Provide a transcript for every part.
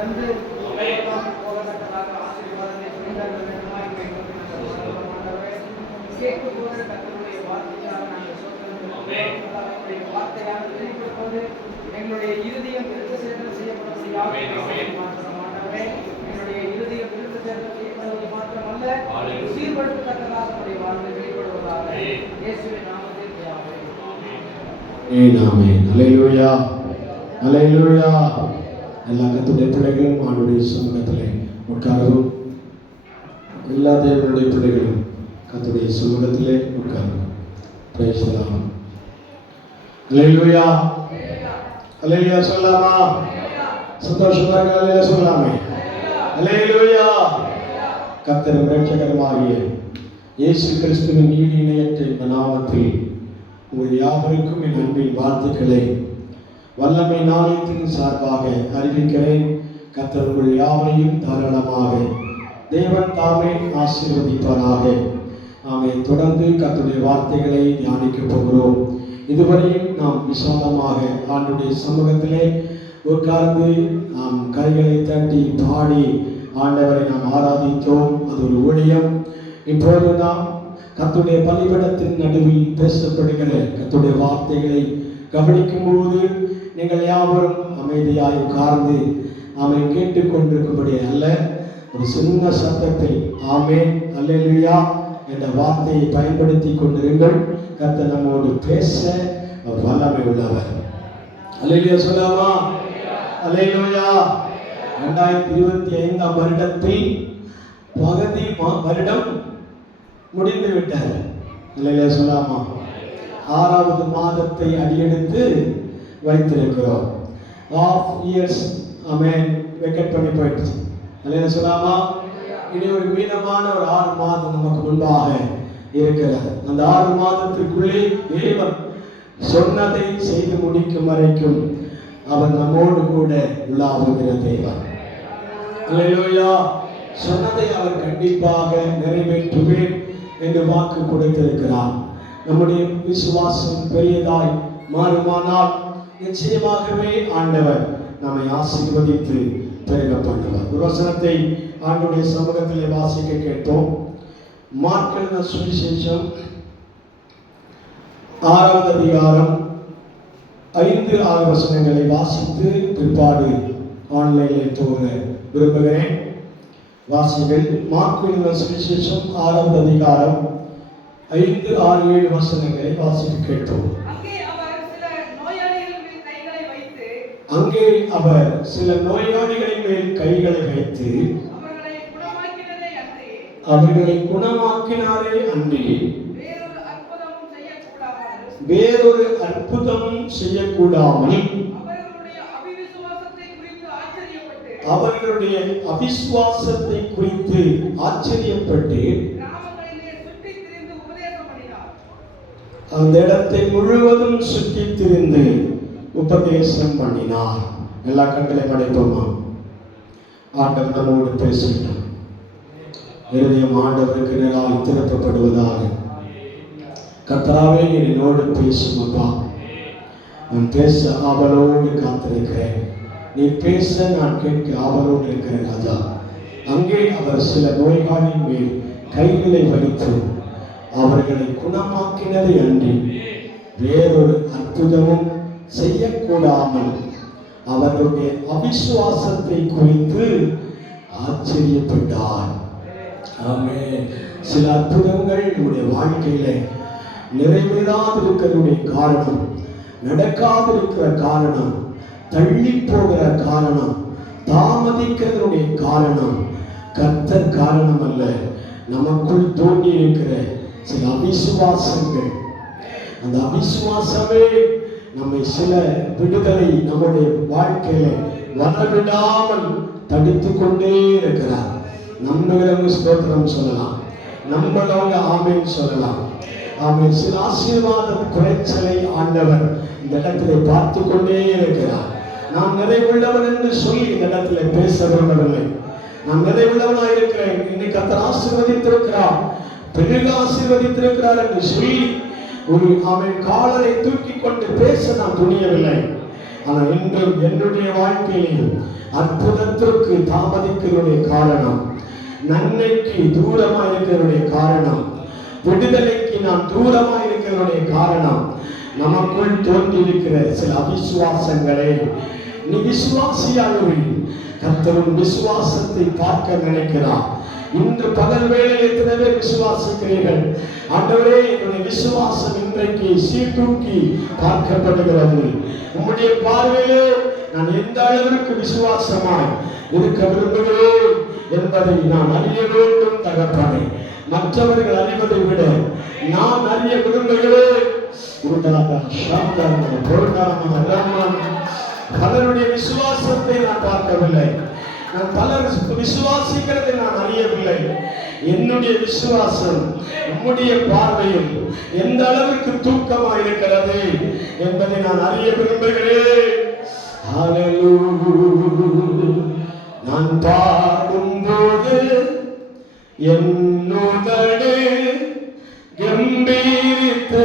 தந்து போகத்தக்கதாக ஆசீர்வாதத்தை புரிந்தார் கேட்க போகிற கர்த்தருடைய வார்த்தையாக நாங்கள் சொல்கிறோம். வார்த்தையாக வெளிப்படும்போது எங்களுடைய இருதயம் விருத்த சேதனம் செய்யப்படுவதை மாற்றமானவே என்னுடைய இருதயம் விருத்த சேதனம் செய்யப்படுவது மாத்திரமல்ல சீர்படுத்தத்தக்கதாக நம்முடைய வாழ்வை வெளிப்படுவதாக இயேசுவின் நாமத்தில் ஆமென். அல்லேலூயா, அல்லேலூயா. எல்லா கர்த்தருடைய பிள்ளைகளும் ஆண்டவருடைய சமூகத்திலே உட்காரும். எல்லா தேவனுடைய பிள்ளைகளும் கர்த்தருடைய சமூகத்திலே உட்காரும். Praise the Lord. அல்லேலூயா, அல்லேலூயா சொல்லலாமா? சந்தோஷமா இருக்க அல்லேலூயா சொல்லலாமே. அல்லேலூயா. கர்த்தர் இரட்சகருமாகிய இயேசு கிறிஸ்துவின் ஈடு இணையற்ற இந்த நாமத்தில் உங்கள் யாவருக்கும் என் அன்பின் வாழ்த்துக்களை வல்லமை நாளத்தின் சார்பாக அறிவிக்கிறேன். கர்த்தர் உங்கள் யாவரையும் தாராளமாக தேவன் தாமே ஆசீர்வதிப்பாராக. ஆமென். தொடர்ந்து கர்த்தருடைய வார்த்தைகளை தியானிக்க போகிறோம். இதுவரையும் நாம் விசாலமாக ஆண்டவருடைய சமூகத்திலே உட்கார்ந்து நாம் கைகளை தட்டி பாடி ஆண்டவரை நாம் ஆராதித்தோம். அது ஒரு ஊழியம். இப்போது நாம் கர்த்தருடைய பலிபீடத்தின் நடுவில் பேசப்படுகிற கர்த்தருடைய வார்த்தைகளை கவனிக்கும் போது நீங்கள் யாவரும் அமைதியாய் உட்கார்ந்து ஆமை கேட்டுக்கொண்டிருக்கும்படி அல்ல, ஒரு சின்ன சத்தத்தை ஆமென் அல்லேலூயா என்ற வார்த்தையை பயன்படுத்தி கொண்டிருங்கள். கர்த்தர் நம்மோடு பேச வல்லமை உள்ளவர். அல்லேலூயா சொல்லாமா? அல்லேலூயா. 2025 வருடத்தில் பகுதி வருடம் முடிந்து விட்டார். அல்லேலூயா சொல்லாமா? 6வது மாதத்தை அடியெடுத்து வைத்திருக்கிறோம். ஆஃப் இயர்ஸ் ஆமென் வெக்கெட் பண்ணி போயிடுச்சு. அல்லேலூயா சொல்லாமா? இனி ஒரு மீதமான ஒரு 6 மாதம் நமக்கு முன்பாக இருக்கிறது. அந்த 6 மாதத்திற்குள்ளே தேவன் சொன்னதை செய்து முடிக்கும் வரைக்கும் அவர் நம்மோடு கூட உலாவுகிற தேவன். அல்லேலூயா. சொன்னதை அவர் கண்டிப்பாக நிறைவேற்றுவேன் என்று வாக்கு கொடுத்திருக்கிறார். நம்முடைய விசுவாசம் பெரியதாய் மாறுமானால் நிச்சயமாகவே ஆண்டவர் நம்மை ஆசீர்வதித்து பெருக பண்ணுவார். ஒரு வசனத்தை ஆண்டவருடைய சமூகத்திலே வாசிக்க கேட்டோம். மார்க் எழுதின சுவிசேஷம் 6வது அதிகாரம் 5-6 வசனங்களை வாசித்து பிற்பாடு ஆன்லைனில் போக விரும்புகிறேன். வாசிகள். மார்க் எழுதின சுவிசேஷம் 6வது அதிகாரம் 5-6-7 வசனங்களை வாசித்து கேட்டோம். அங்கே அவர் சில நோயாளிகளின் மேல் கைகளை வைத்து அவர்களை குணமாக்கினாரே அன்றி வேறொரு அற்புதமும் செய்யக்கூடாமல் அவர்களுடைய அவிசுவாசத்தை குறித்து ஆச்சரியப்பட்டு அந்த இடத்தை முழுவதும் சுற்றி திரிந்து உபதேசம் பண்ணினார். எல்லா கண்களை அடைப்போமா? ஆண்டவர் நம்மோடு பேசிட்டார். இருதயம் ஆண்டவருக்கு நேராய் திருப்பப்படுவதாக. கர்த்தாவே என்னோடு பேசும் அப்பா. நான் பேச ஆவலோடு காத்திருக்கிறேன். நீ பேச நான் கேட்க ஆவலோடு இருக்கிறேன் ராஜா. அங்கே அவர் சில நோய்களின் மேல் கைகளை வைத்து அவர்களை குணமாக்கினதை அன்றி வேறொரு அற்புதமும் செய்யக்கூடாமல் அவர்களுடைய அவிசுவாசத்தை குறித்து ஆச்சரியப்பட்டார். ஆமென். சில அற்புதங்கள் நம்முடைய வாழ்க்கையில நிறைவேறாதிருக்கிறதுடைய காரணம், நடக்காதிருக்கிற காரணம், தள்ளி போகிற காரணம், தாமதிக்கிறதுடைய காரணம் கர்த்தர் காரணம் அல்ல. நமக்குள் தோன்றி இருக்கிற சில அவிசுவாசங்கள். அந்த அவிசுவாசமே நம்மை சில விடுதலை நம்முடைய வாழ்க்கையில வரவிடாமல் தடுத்து கொண்டே இருக்கிறார். நம்புகிறவங்க ஸ்தோத்திரம் சொல்லலாம், நம்பளவங்க ஆமென் சொல்லலாம். ஆமென். சில ஆசீர்வாத குறைச்சலை ஆண்டவர் இந்த இடத்துல பார்த்து கொண்டே இருக்கிறார். நான் நிறைவுள்ளவன் என்று சொல்லி இந்த இடத்துல பேச விரும்பவில்லை. நான் நிறைவுள்ளவனாக இருக்கிறேன், இன்னைக்கு கர்த்தர் ஆசீர்வதித்திருக்கிறார், பெருக ஆசீர்வதித்திருக்கிறார் என்று சொல்லி ஒரு அவன் காலரை தூக்கி கொண்டு பேச நான் துணியவில்லை. ஆனால் இன்றும் என்னுடைய வாழ்க்கையிலும் அற்புதத்திற்கு தாமதிக்கிறதுடைய காரணம், நன்மைக்கு தூரமாக இருக்கிறதுடைய காரணம், விடுதலைக்கு நாம் தூரமாக இருக்கிறதுடைய காரணம், நமக்குள் தோன்றியிருக்கிற சில அவிசுவாசங்களே. நீ விசுவாசியாகவே கர்த்தரும் விசுவாசத்தை பார்க்க நினைக்கிறார். இன்று பகல் வேளையில் எத்தனை பேர் விசுவாசிக்கிறீர்கள்? ஆண்டவரே, என்னுடைய விசுவாசம் இன்றைக்கு சீர்தூக்கி பார்க்கப்படுகிறது. உம்முடைய பார்வையிலே நான் எந்த அளவிற்கு விசுவாசமாய் இருக்க விரும்புகிறேன் என்பதை நான் அறிய வேண்டும் தகப்பனே. மற்றவர்கள் அறிவதை விட நான் அறிய விரும்புகிறேன். பலருடைய விசுவாசத்தை நான் பார்க்கவில்லை, நான் பலர் விசுவாசிக்கிறதை நான் அறியவில்லை. என்னுடைய விசுவாசம் உம்முடைய பார்வையில் எந்த அளவுக்கு தூக்கமாக இருக்கிறது என்பதை நான் அறிய விரும்புகிறேன். நான் பாடும்போது என்னுடனே கம்பீரித்து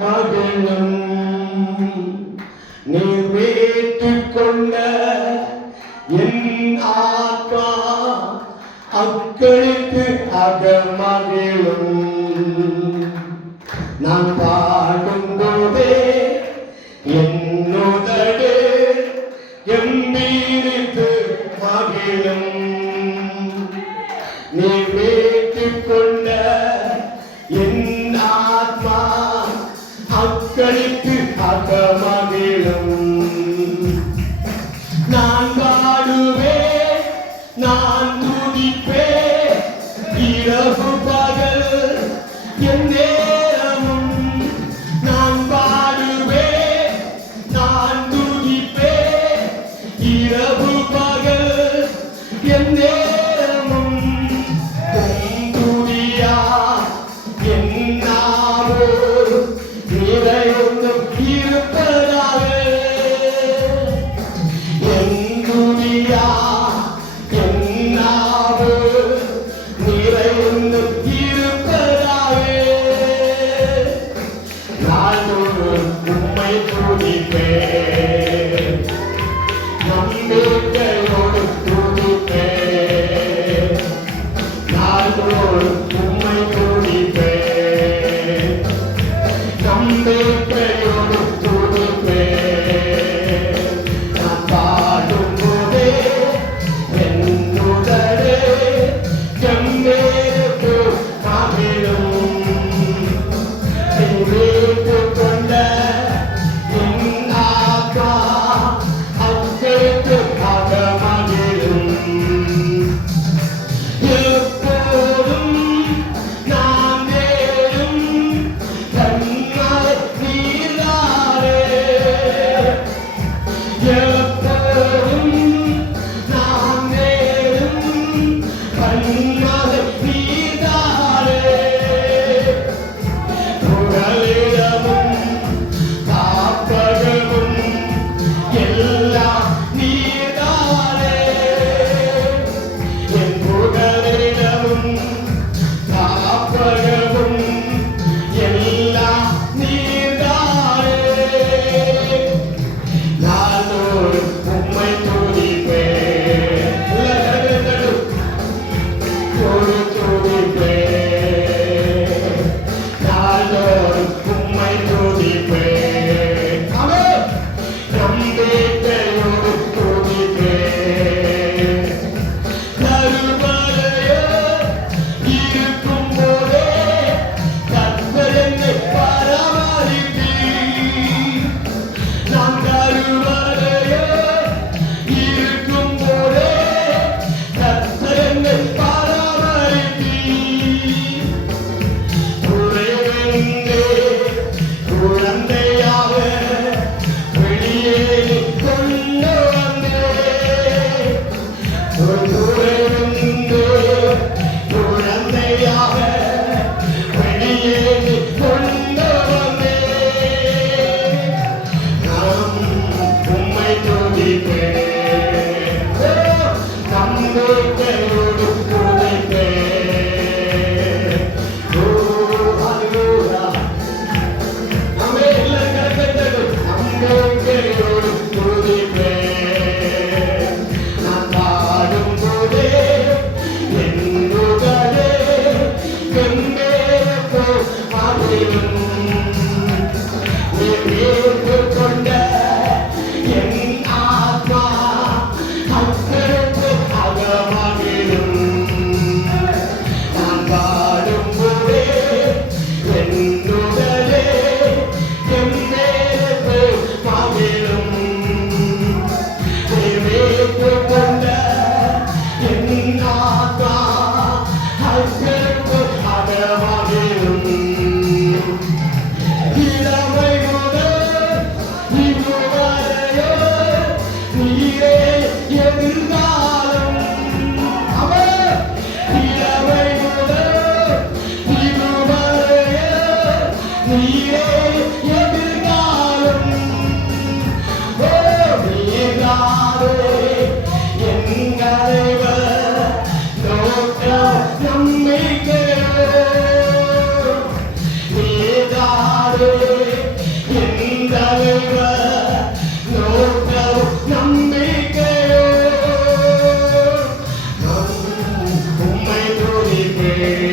மகிழும், நீர் வேற்றுக் கொண்ட என் ஆத்மா அக்களித்து அகமகிழும். நான் பாடும்போதே என்னுடனே கம்பீரித்து மகிழும், நீ வேற்றுக் கொண்ட என் ஆத்மா அக்களித்து அகமகிழும். நான் பாடுவேன், நான் துதிப்பேன், இரவு பகல் என் நேரமும். நான் பாடுவேன், நான் துதிப்பேன், இரவு பகல் என் நேரமும். துதியா என் நாவோ நிறைந்தும் இருப்பதாக. நம்பிக்கையோடு துதிப்பேன், நாள்தோறும் உம்மை துதிப்பேன். நம்பிக்கையோடு துதிப்பேன். நான் பாடும்போதே தலைவர் நோக்கம் நம்பிக்கையோ நீதானே என் தலைவர் நோக்கம் நம்பிக்கையோ உம்மை துதிப்பேன்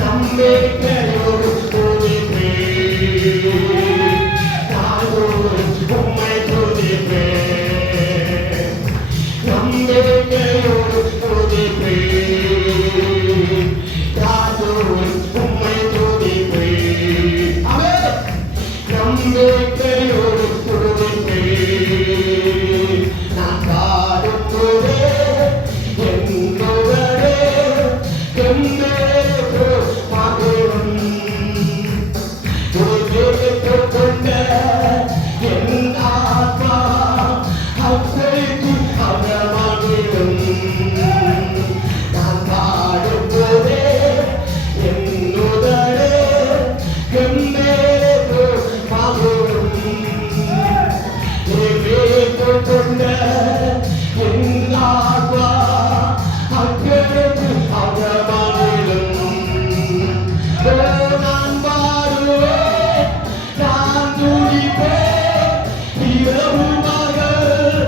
நம்பிக்கையோடு துதிப்பேன் உம்மை துதிப்பேன் நம்பிக்கையோடு துதிப்பேன் உம்மை துதிப்பேன் நம்பிக்கையோடு துதிப்பேன் நான் பாடும் போதே என்னோடே எம்மேலே மகிழும் கொண்ட என் ஆத்மா அப்பைக்கு அகமகிழும் நான் பாடும் போதே என்னுடனே எம்மேலே மகிழும் கொண்ட என் ஆத்மா அப்பைக்கு அகமகிழும் நான் பாடுவேன் நான் துதிப்பேன் இரவு பகல்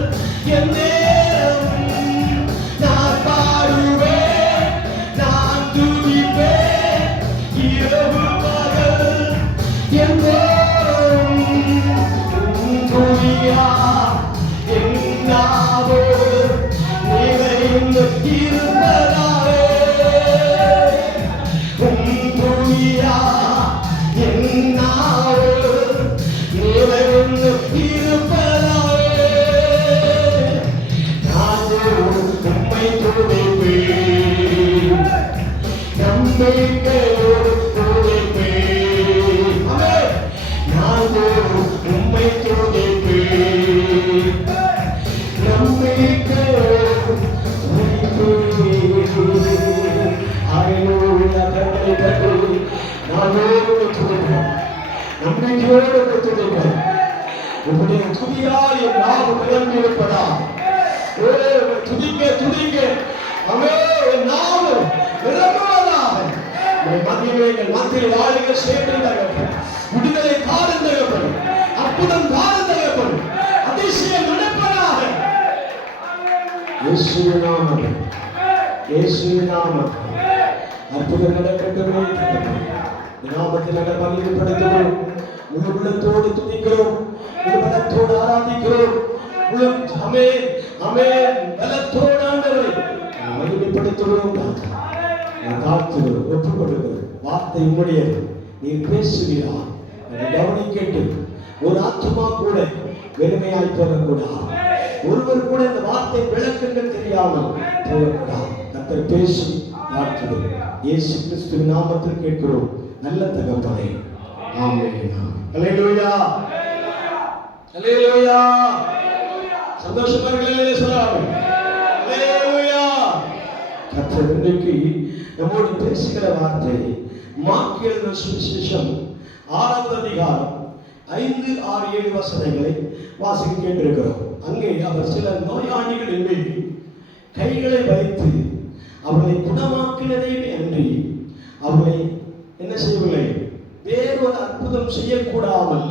என் நேரம் நான் பாடுவேன் நான் துதிப்பேன் இரவு பகல் என் நேரம் துதியா என் நாவு நிறைந்து இருப்பதாலே துதியா என் நாவு நிறைந்து இருப்பதாலே நான் உம்மை துதிப்பேன் நம்பிக்கையோடு துதிப்பேன் நான் உம்மை துதிப்பேன் நம்பிக்கையோடு துதிப்பேன் ஹalleluya கர்த்தரை நானோடு துதிப்பேன் நம்பிக்கையோடு துதிப்பேன் உம்முடைய துதியால் என் நாவு நிரம்பி இருப்பதா துதிக்க துதிக்க அமே என் நாவு நிரம்புவதாக மத்தியிலே எங்கள் மத்தியில் ஆளுக சேர்ந்து தகப்பன் விடுதலை தாரும் தகப்பன் அற்புதம் தாரும் தகப்பன் அதிசயம் நடப்பதாக இயேசுவின் நாமத்தில் அற்புதம் நடக்கட்டுமே நாமத்தில் நாங்கள் மகிழ்ச்சிப்படுத்துகிறோம் முழு உள்ளத்தோடு துதிக்கிறோம் முழு பலத்தோடு ஆராதிக்கிறோம் முழு ஆமென் ஆமென் பலத்தோடு ஆண்டவரை மகிழ்ச்சிப்படுத்துகிறோம் தாழ்த்துகிறோம் ஒப்புக் கொடுக்கிறோம் வார்த்தை உம்முடையது நீர் பேசுகிறார் அதை கவனிக்கட்டும் ஒரு ஆத்துமா கூட வெறுமையாய் போகக்கூடாது ஒருவர் கூட இந்த வார்த்தை விளக்கங்கள் தெரியாமல் போகக்கூடாது கர்த்தர் பேசி வாழ்த்துகிறோம் இயேசு கிறிஸ்துவின் நாமத்தில் கேட்கிறோம் நல்ல தகப்பனே ஆமென் ஹல்லேலூயா ஹல்லேலூயா சந்தோஷமா இருக்கீங்களா சொல்லுங்க ஹல்லேலூயா கர்த்தர் இன்றைக்கு நம்மோடு பேசுகிற வார்த்தை மார்க் எழுதின சுவிசேஷம் 6வது அதிகாரம் 5, 6, 7 வசனங்களை வாசிக்க கேட்டிருக்கிறோம். அங்கே அவர் சில நோயாளிகளின் மேல் கைகளை வைத்து அவர்களை குணமாக்கினதே அன்றி அவர்களை என்ன செய்யவில்லை, வேறொரு அற்புதம் செய்யக்கூடாமல்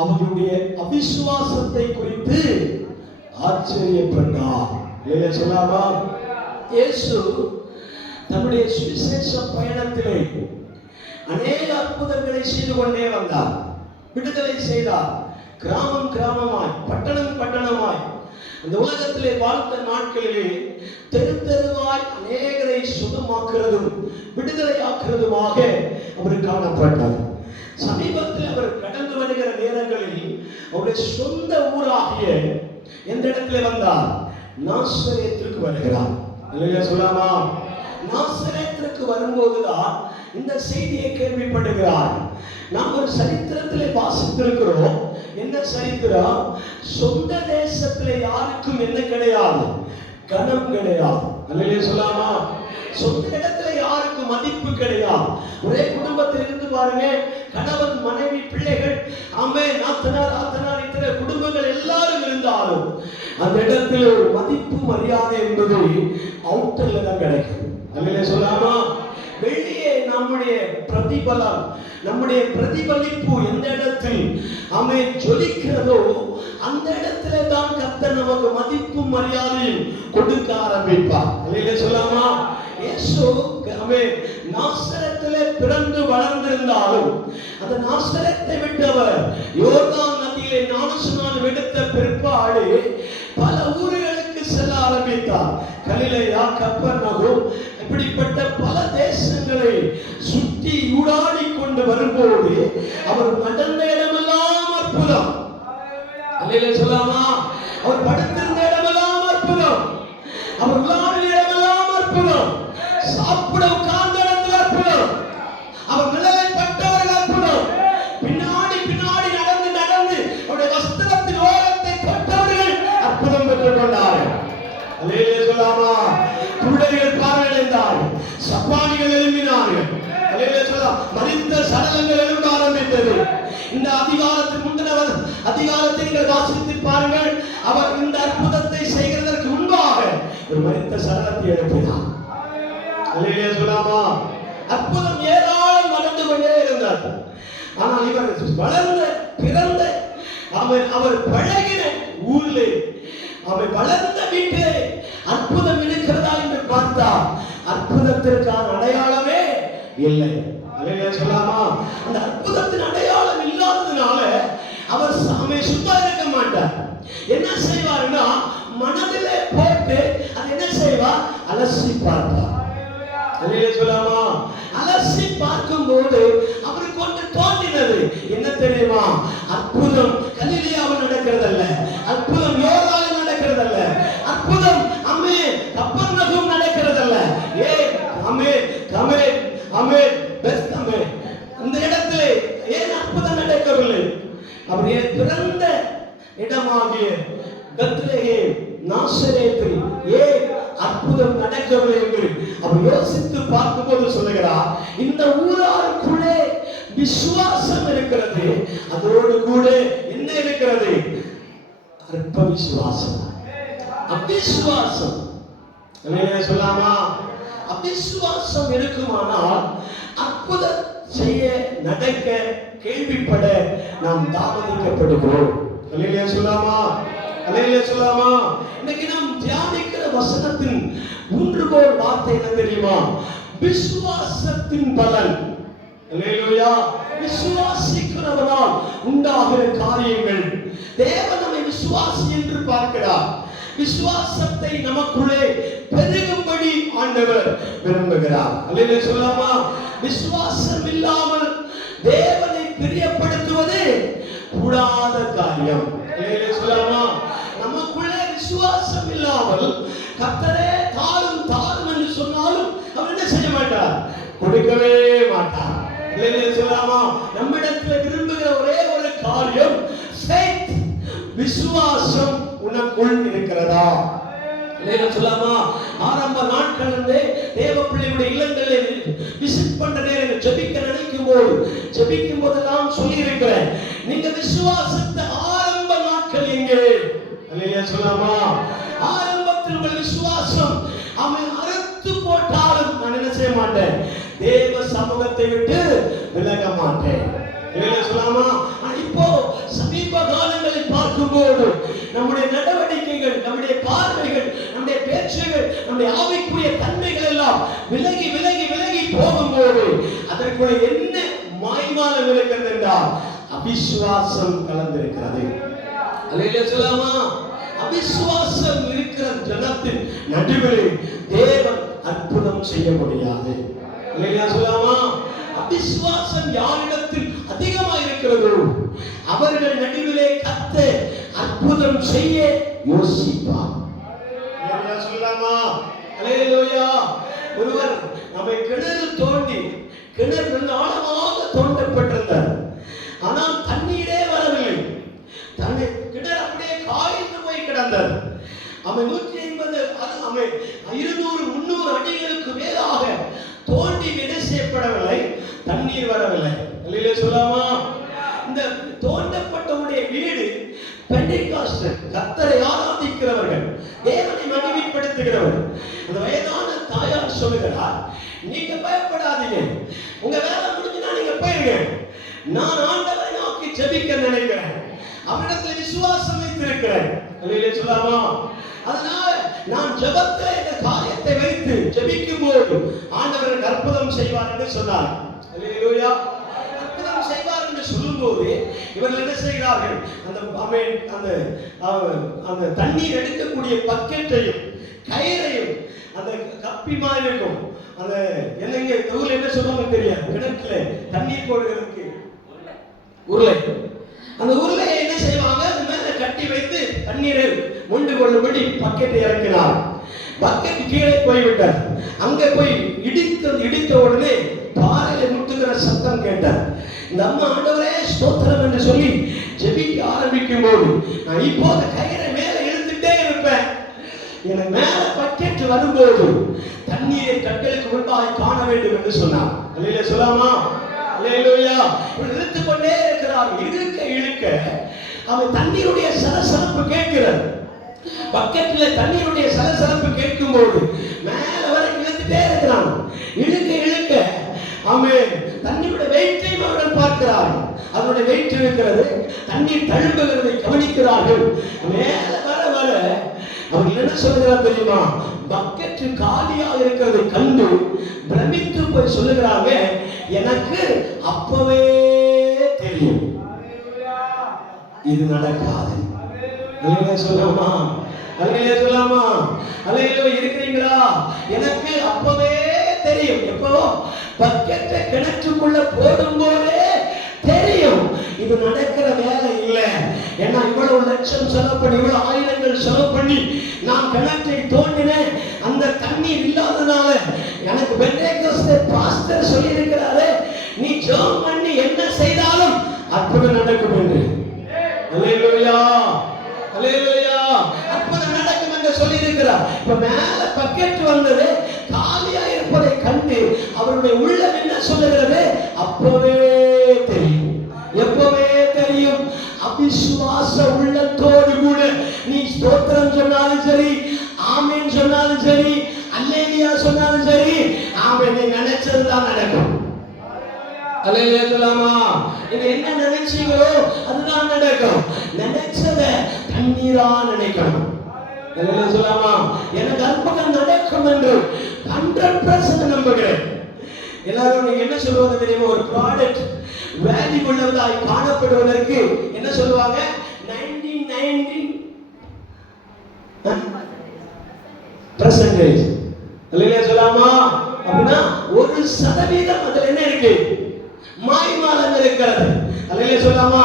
அவர்களுடைய அவிசுவாசத்தை குறித்து ஆச்சரியப்பட்டார். இல்லையா சொல்லாமா? இயேசு தன்னுடைய சுவிசேஷ பயணத்திலே அநேக அற்புதங்களை செய்து கொண்டே வந்தார், விடுதலை செய்தார். கிராமம் கிராமமாய், பட்டணம் பட்டணமாய் இந்த உலகத்திலே வாழ்ந்த நாட்களிலே தெரு தெருவாய் அநேகரை சுகமாக்குறதும் விடுதலையாக்குறதுமாக அவர் காணப்பட்டார். சமீபத்தில் அவர் கடந்து வருகிற நேரங்களில் அவருடைய சொந்த ஊராகிய எந்த இடத்துல வந்தார்? நாசரேத்திற்கு வருகிறார். இல்லையா சொல்லாமா? நாசரேத்திற்கு வரும்போதுதான் இந்த செய்தியை கேள்விப்படுகிறார். நாம் ஒரு சரித்திரத்திலே வாசித்திருக்கிறோம். என்ன சரித்திரம்? சொந்த தேசத்திலே யாருக்கும் என்ன கிடையாது, கனம் கிடையாது. அல்லேலூயா சொல்லாமா? சொந்த இடத்துல யாருக்கு மதிப்பு கிடையாது. ஒரே குடும்பத்தில் இருந்து பாருங்க, கணவன் மனைவி பிள்ளைகள், ஆமே, நாத்தனார் ஆத்தனார், இத்தனை குடும்பங்கள் எல்லாரும் இருந்தாலும் அந்த இடத்துல ஒரு மதிப்பு மரியாதை என்பது அவுட்டர்ல தான் கிடைக்கும். அல்லேலூயா சொல்லாமா? வெளியே நம்முடைய பிரதிபலம், நம்முடைய பிரதிபலிப்பு எந்த இடத்தில் ஆமே ஜொலிக்கிறதோ அந்த இடத்துல தான் கர்த்தர் நமக்கு மதிப்பு மரியாதையும் கொடுக்க ஆரம்பிப்பார். அல்லேலூயா சொல்லாமா? இயேசு ஆமே நாசரேத்திலே பிறந்து வளர்ந்திருந்தாலும் அந்த நாசரேத்தை விட்டு அவர் யோர்தான் நதியிலே ஞானஸ்நானம் எடுத்த பிற்பாடு பல ஊர்களுக்கு செல்ல ஆரம்பித்தார். கலிலேயா, கப்பர்நகூம், இப்படிப்பட்ட பல தேசங்களை சுற்றி ஊடாடி கொண்டு வரும்போது அவர் நடந்த இடமெல்லாம் அற்புதம். அல்லேலூயா சொல்லாமா? அவர் படுத்திருந்த இடமெல்லாம் அற்புதம், அவர் விளையாடிய இடமெல்லாம் அற்புதம், சாப்பிட உட்கார்ந்த இடத்துல அற்புதம், அவர் நிழலில் பட்டவர்கள் அற்புதம், பின்னாடி பின்னாடி நடந்து நடந்து அவருடைய வஸ்திரத்தின் ஓரத்தை தொட்டவர்கள் அற்புதம் பெற்றுக் கொண்டார்கள். அல்லேலூயா சொல்லாமா? குருடர்கள் பார்வையடைந்தார்கள், சப்பானிகள் எழும்பினார்கள். அல்லேலூயா சொல்லாம். மரித்த சடலங்கள் எழும்ப ஆரம்பித்தது. இந்த அதிகாரத்தின் முந்தினவர் அதிகாரத்தை நீங்கள் வாசித்து பாருங்கள். அவர் இந்த அற்புதத்தை செய்கிறதற்கு முன்பாக ஒரு மரித்த சடலத்தை எழுப்பினார். அல்லேலூயா சொல்லாமா? அற்புதம் ஏராளம் நடந்து கொண்டே இருந்தார். ஆனால் இவர் வளர்ந்த பிறந்த அவர் பழகின ஊரிலே, அவர் வளர்ந்த வீட்டிலே அற்புதம் இருக்கிறதா என்று பார்த்தார். அற்புதத்திற்கான அடையாளமே இல்லை. அல்லேலூயா சொல்லாமா? அந்த அற்புதத்தின் அடையாளம் இல்லாததுனால அவர் சாமி சும்மா இருக்க மாட்டார். என்ன செய்வார்னா மனதிலே போட்டு அது என்ன செய்வார்? அலசி பார்ப்பார். அல்லேலூயா சொல்லாமா? அலசி பார்க்கும்போது அவருக்கு ஒன்று தோன்றினது. என்ன தெரியுமா? அற்புதம் கலிலேயாவில் நடக்கிறதல்ல, அற்புதம் யோர்தானில் நடக்கிறதல்ல, அற்புதம் அம்மே கப்பர்நகூம் நடக்கிறதல்ல. அம்மே கமே அம்மே பெஸ்தமே அந்த இடத்திலே ஏன் அற்புதம் நடக்கவில்லை? அவருடைய பிறந்த இடமாகிய பெத்லகேம் நாசரேத்தில் ஏன் அற்புதம் நடக்கவில்லை என்று அவர் யோசித்து பார்க்கும்போது சொல்லுகிறார், இந்த ஊராருக்குள்ளே விசுவாசம் இருக்கிறது, அதோடு கூட என்ன இருக்கிறது? அற்ப விசுவாசம், அவிசுவாசம். என்ன சொல்லாமா? அவிசுவாசம் இருக்குமானால் அற்புதம் செய்ய, நடக்க, கேள்விப்பட நாம் தாமதிக்கப்படுகிறோம். அல்லேலூயா சொல்லாமா? அல்லேலூயா சொல்லாமா? இன்னைக்கு நாம் தியானிக்கிற வசனத்தின் ஊன்றுகோல் வார்த்தை என்ன தெரியுமா? விசுவாசத்தின் பலன். அல்லேலூயா! விசுவாசிக்கிறவனால் உண்டாகிற காரியங்கள். தேவன் நம்மை விசுவாசி என்று பார்க்கிறார். விசுவாசத்தை நமக்குள்ளே பெருகும்படி ஆண்டவர் விரும்புகிறார். அல்லேலூயா சொல்லாமா? விசுவாசம் இல்லாமல் தேவனை பிரியப்படுத்துவது கூடாத காரியம். அல்லேலூயா சொல்லாமா? நமக்குள்ளே விசுவாசம் இல்லாமல் கர்த்தரே தாரும் தாரும் என்று சொன்னாலும் அவர் என்ன செய்ய மாட்டார்? கொடுக்கவே மாட்டார். அல்லேலூயா சொல்லாமா? நம்மிடத்தில் விரும்புகிற ஒரே ஒரு காரியம் faith, விசுவாசம் உனக்குள் இருக்கிறதா? அல்லேலூயா சொல்லாமா? ஆரம்ப நாட்களிலே தேவ பிள்ளையுடைய இல்லங்களில் விசிட் பண்ற நேரம் ஜெபிக்க நினைக்கும் போதெல்லாம் சொல்லி இருக்கிறேன், நீங்க விசுவாசத்தை ஆரம்ப நாட்கள் எங்கே? அல்லேலூயா சொல்லாமா? ஆரம்பத்தில் உங்கள் விசுவாசம் அவன் அறுத்து போட்டாலும் நான் என்ன செய்ய மாட்டேன்? தேவ சமூகத்தை விட்டு விலக மாட்டேன். அல்லேலூயா சொல்லாமா? இப்போ சமீப காலங்களில் பார்க்கும்போது நம்முடைய நடவடிக்கைகள், நம்முடைய பார்வைகள், நம்முடைய பேச்சுகள், நம்முடைய ஆவிக்குரிய தன்மைகள் எல்லாம் விலகி விலகி விலகி போகும்போது அதற்குள்ள என்ன மாய்மாலம் இருக்கிறது என்றால் அவிசுவாசம் கலந்திருக்கிறது. அல்லேலூயா சொல்லாமா? அவிசுவாசம் இருக்கிற ஜனத்தின் நடுவில் தேவன் அற்புதம் செய்ய முடியாது. அல்லேலூயா சொல்லாமா? அவிசுவாசம் யாரிடத்தில் அதிகமாக இருக்கிறதோ அவர்கள் நடுவிலே கர்த்தர் அற்புதம் செய்ய யோசிப்பார். அல்லேலூயா சொல்லாமா? அல்லேலூயா! ஒருவர் நம்மை கிணறு தோண்டி, கிணறு நல்ல ஆழமாக தோண்டப்பட்டிருந்தார், ஆனால் தண்ணீரே வரவில்லை. கிணறு அப்படியே காய்ந்து போய் கிடந்தது. அவன் 150 அவன் 200 300 அடிகளுக்கு மேலாக தோண்டி விதை செய்யப்படவில்லை, தண்ணீர் வரவில்லை. அல்லேலூயா சொல்லாமா? இந்த தோண்டப்பட்டவருடைய வீடு பெண்டெகாஸ்ட், கர்த்தரை ஆராதிக்கிறவர்கள், தேவனை மகிமைப்படுத்துகிறவர்கள். அந்த வயதான தாயார் சொல்லுகிறார், நீங்க பயப்படாதீங்க, உங்க வேலை முடிஞ்சுனா நீங்க போயிருங்க, நான் ஆண்டவரை நோக்கி ஜெபிக்க நினைக்கிறேன், அவரிடத்தில் விசுவாசம் வைத்திருக்கிறேன். அல்லேலூயா சொல்லாமா? அதனால நான் ஜெபத்தில் இந்த காரியத்தை வைத்து ஜெபிக்கும் போது ஆண்டவர் அற்புதம் செய்வார் என்று சொன்னார். அல்லேலூயா. அற்புதம் செய்வார் என்று சொல்லும்போது இவர்கள் என்ன செய்கிறார்கள், அந்த தண்ணீர் எடுக்கக்கூடிய பக்கெட்டையும் கயிறையும் அந்த கப்பி மாதிரி இருக்கும், அந்த என்னங்க ஊர்ல என்ன சொல்லுவாங்க தெரியாது, கிணற்றுல தண்ணீர் போடுறதுக்கு உருளை, அந்த உருளையை என்ன செய்வாங்க, அது மேல கட்டி வைத்து தண்ணீரை மொண்டு கொள்ளும்படி பக்கெட்டை இறக்கினார். பக்கெட் கீழே போய்விட்டார். அங்க போய் இடித்த உடனே பாறையில முட்டுகிற சத்தம் கேட்டார். இந்த அம்மா ஆண்டவரே ஸ்தோத்திரம் என்று சொல்லி ஜெபிக்க ஆரம்பிக்கும் போது, நான் இப்போது கயிறை மேல இழுத்துட்டே இருப்பேன், எனக்கு மேல பக்கெட் வரும்போது தண்ணீரை கண்களுக்கு முன்பாக காண வேண்டும் என்று சொன்னார். அல்லேலூயா சொல்லாமா? அல்லேலூயா. இழுத்து கொண்டே இருக்கிறார். இழுக்க அவன் தண்ணீருடைய சலசலப்பு கேட்கிறது. பக்கெட்ல தண்ணீருடைய சலசலப்பு கேட்கும் போது மேல வரை இழுத்துட்டே இருக்கிறான். இழுக்க அவன் தண்ணீருடைய வெயிட்டை அவர்கள் பார்க்கிறார்கள். அதனுடைய வெயிட் இருக்கிறது, தண்ணீர் தழும்புகிறதை கவனிக்கிறார்கள். மேல வர அவர்கள் என்ன சொல்லுகிறார் தெரியுமா, பக்கெட் காலியாக இருக்கிறதை கண்டு பிரமித்து போய் சொல்லுகிறாங்க, எனக்கு அப்பவே தெரியும் இது நடக்காது. அல்லேலூயா சொல்லாமா? அல்லேலூயா சொல்லாமா? அல்லேலூயா இருக்கிறீங்களா? எனக்கு அப்பவே தெரியும். எப்போ? பக்கெட்டை கிணற்றுக்குள்ள போடும்போதே தெரியும் இது நடக்கிற வேலை இல்லை. ஏன்னா இவ்வளவு லட்சம் செலவு பண்ணி, இவ்வளவு ஆயிரங்கள் செலவு பண்ணி நான் கிணற்றை தோண்டினேன், அந்த தண்ணீர் இல்லாதனால எனக்கு பெண்டெகாஸ்ட் பாஸ்டர் சொல்லி இருக்கிறாரு, நீ ஜெபம் பண்ணி என்ன செய்தாலும் அற்புதம் நடக்கும் என்று. அல்லேலூயா அல்லேலூயா. அற்புதம் நடக்கும் என்று சொல்லி இருக்கிறார். இப்ப மேல பக்கெட் வந்தது, காலியா இருப்பதை கண்டு அவருடைய உள்ளம் என்ன சொல்லுகிறது, அப்பவே தெரியும். எப்பவே தெரியும்? அவிசுவாச உள்ளத்தோடு கூட நீ ஸ்தோத்திரம் சொன்னாலும் சரி, ஆமென் சொன்னாலும் சரி, அல்லேலூயா சொன்னாலும் சரி, ஆமென் நீ நினைச்சதுதான் நடக்கும். அல்லேலூயா சொல்லாமா? நீங்க என்ன நினைச்சீங்களோ அதுதான் நடக்கும். நினைச்சத தண்ணீரா நினைக்கணும். அல்லேலூயா சொல்லாமா? எனக்கு அற்புதம் நடக்கும் என்று 100% நம்புகிறேன். எல்லாரும் நீங்க என்ன சொல்லுவாங்க தெரியுமா, ஒரு ப்ராடக்ட் வேல்யூ உள்ளதாய் காணப்படுவதற்கு என்ன சொல்லுவாங்க, 99% அல்லேலூயா சொல்லாமா? அப்படின்னா 1% அதுல என்ன இருக்கு, மாய்மாலம் இருக்கிறது. அல்லேலூயா சொல்லாமா?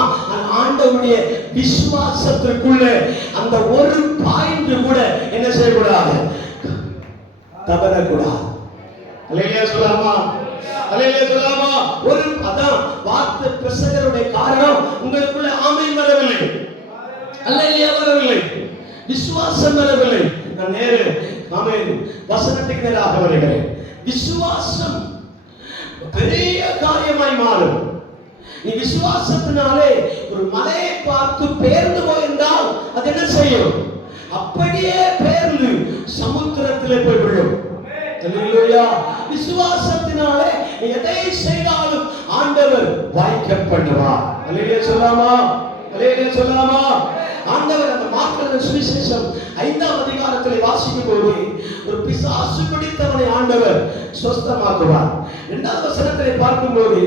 ஆண்டவருடைய விசுவாசத்திற்குள்ள அந்த ஒரு பாயிண்ட் கூட என்ன செய்யக்கூடாது, தவறக்கூடாது. அல்லேலூயா சொல்லாமா? அல்லேலூயா சொல்லாமா? ஒரு அதான் வார்த்தை பிரசங்கருடைய காரணம், உங்களுக்குள்ள ஆமென் வரவில்லை, அல்லேலூயா வரவில்லை, விசுவாசம் வரவில்லை. நான் நேரு ஆமென் வசனத்துக்கு நேராக வருகிறேன். விசுவாசம் பெரிய காரியமாய் மாறும். நீ விசுவாசத்தினாலே ஒரு மலையை பார்த்து பெயர்ந்து போயிருந்தால் அது என்ன செய்யும், அப்படியே பெயர்ந்து சமுத்திரத்திலே போய் விழும். அல்லேலூயா. விசுவாசத்தினாலே எதை செய்தாலும் ஆண்டவர் வாய்க்க பண்ணுவார். அல்லேலூயா சொல்லாமா? அல்லேலூயா சொல்லாமா? ஆண்டவர் அந்த மார்க்கு சுவிசேஷம் 5ஆம் அதிகாரத்தில் வாசிக்கும் போது ஒரு பிசாசு பிடித்தவனை ஆண்டவர் சுஸ்தமாக்குவார். 2ஆம் வசனத்தை பார்க்கும்போது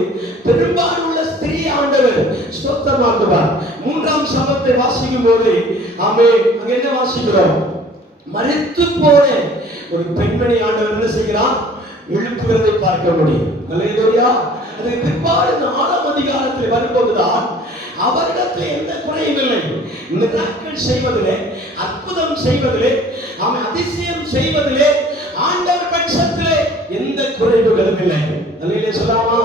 பெரும்பாலுள்ள ஸ்திரீ ஆண்டவர் சுஸ்தமாக்குவார். 3ஆம் சம்பத்தை வாசிக்கும் போது ஆமென் அங்க என்ன வாசிக்கிறோம், மரித்து போன ஒரு பெண்மணி ஆண்டவர் என்ன செய்கிறார், எழுப்புகிறதை பார்க்க முடியும். அல்லேலூயா. அதுக்கு பிற்பாடு 4ஆம் அதிகாரத்தில் வரும்போதுதான் அவரிடத்தில் எந்த குறையும் இல்லை. மிராக்கிள் செய்வதிலே, அற்புதம் செய்வதிலே, அவன் அதிசயம் செய்வதிலே ஆண்டவர் பட்சத்திலே எந்த குறைவுகளும் இல்லை. அல்லேலூயா சொல்லாமா?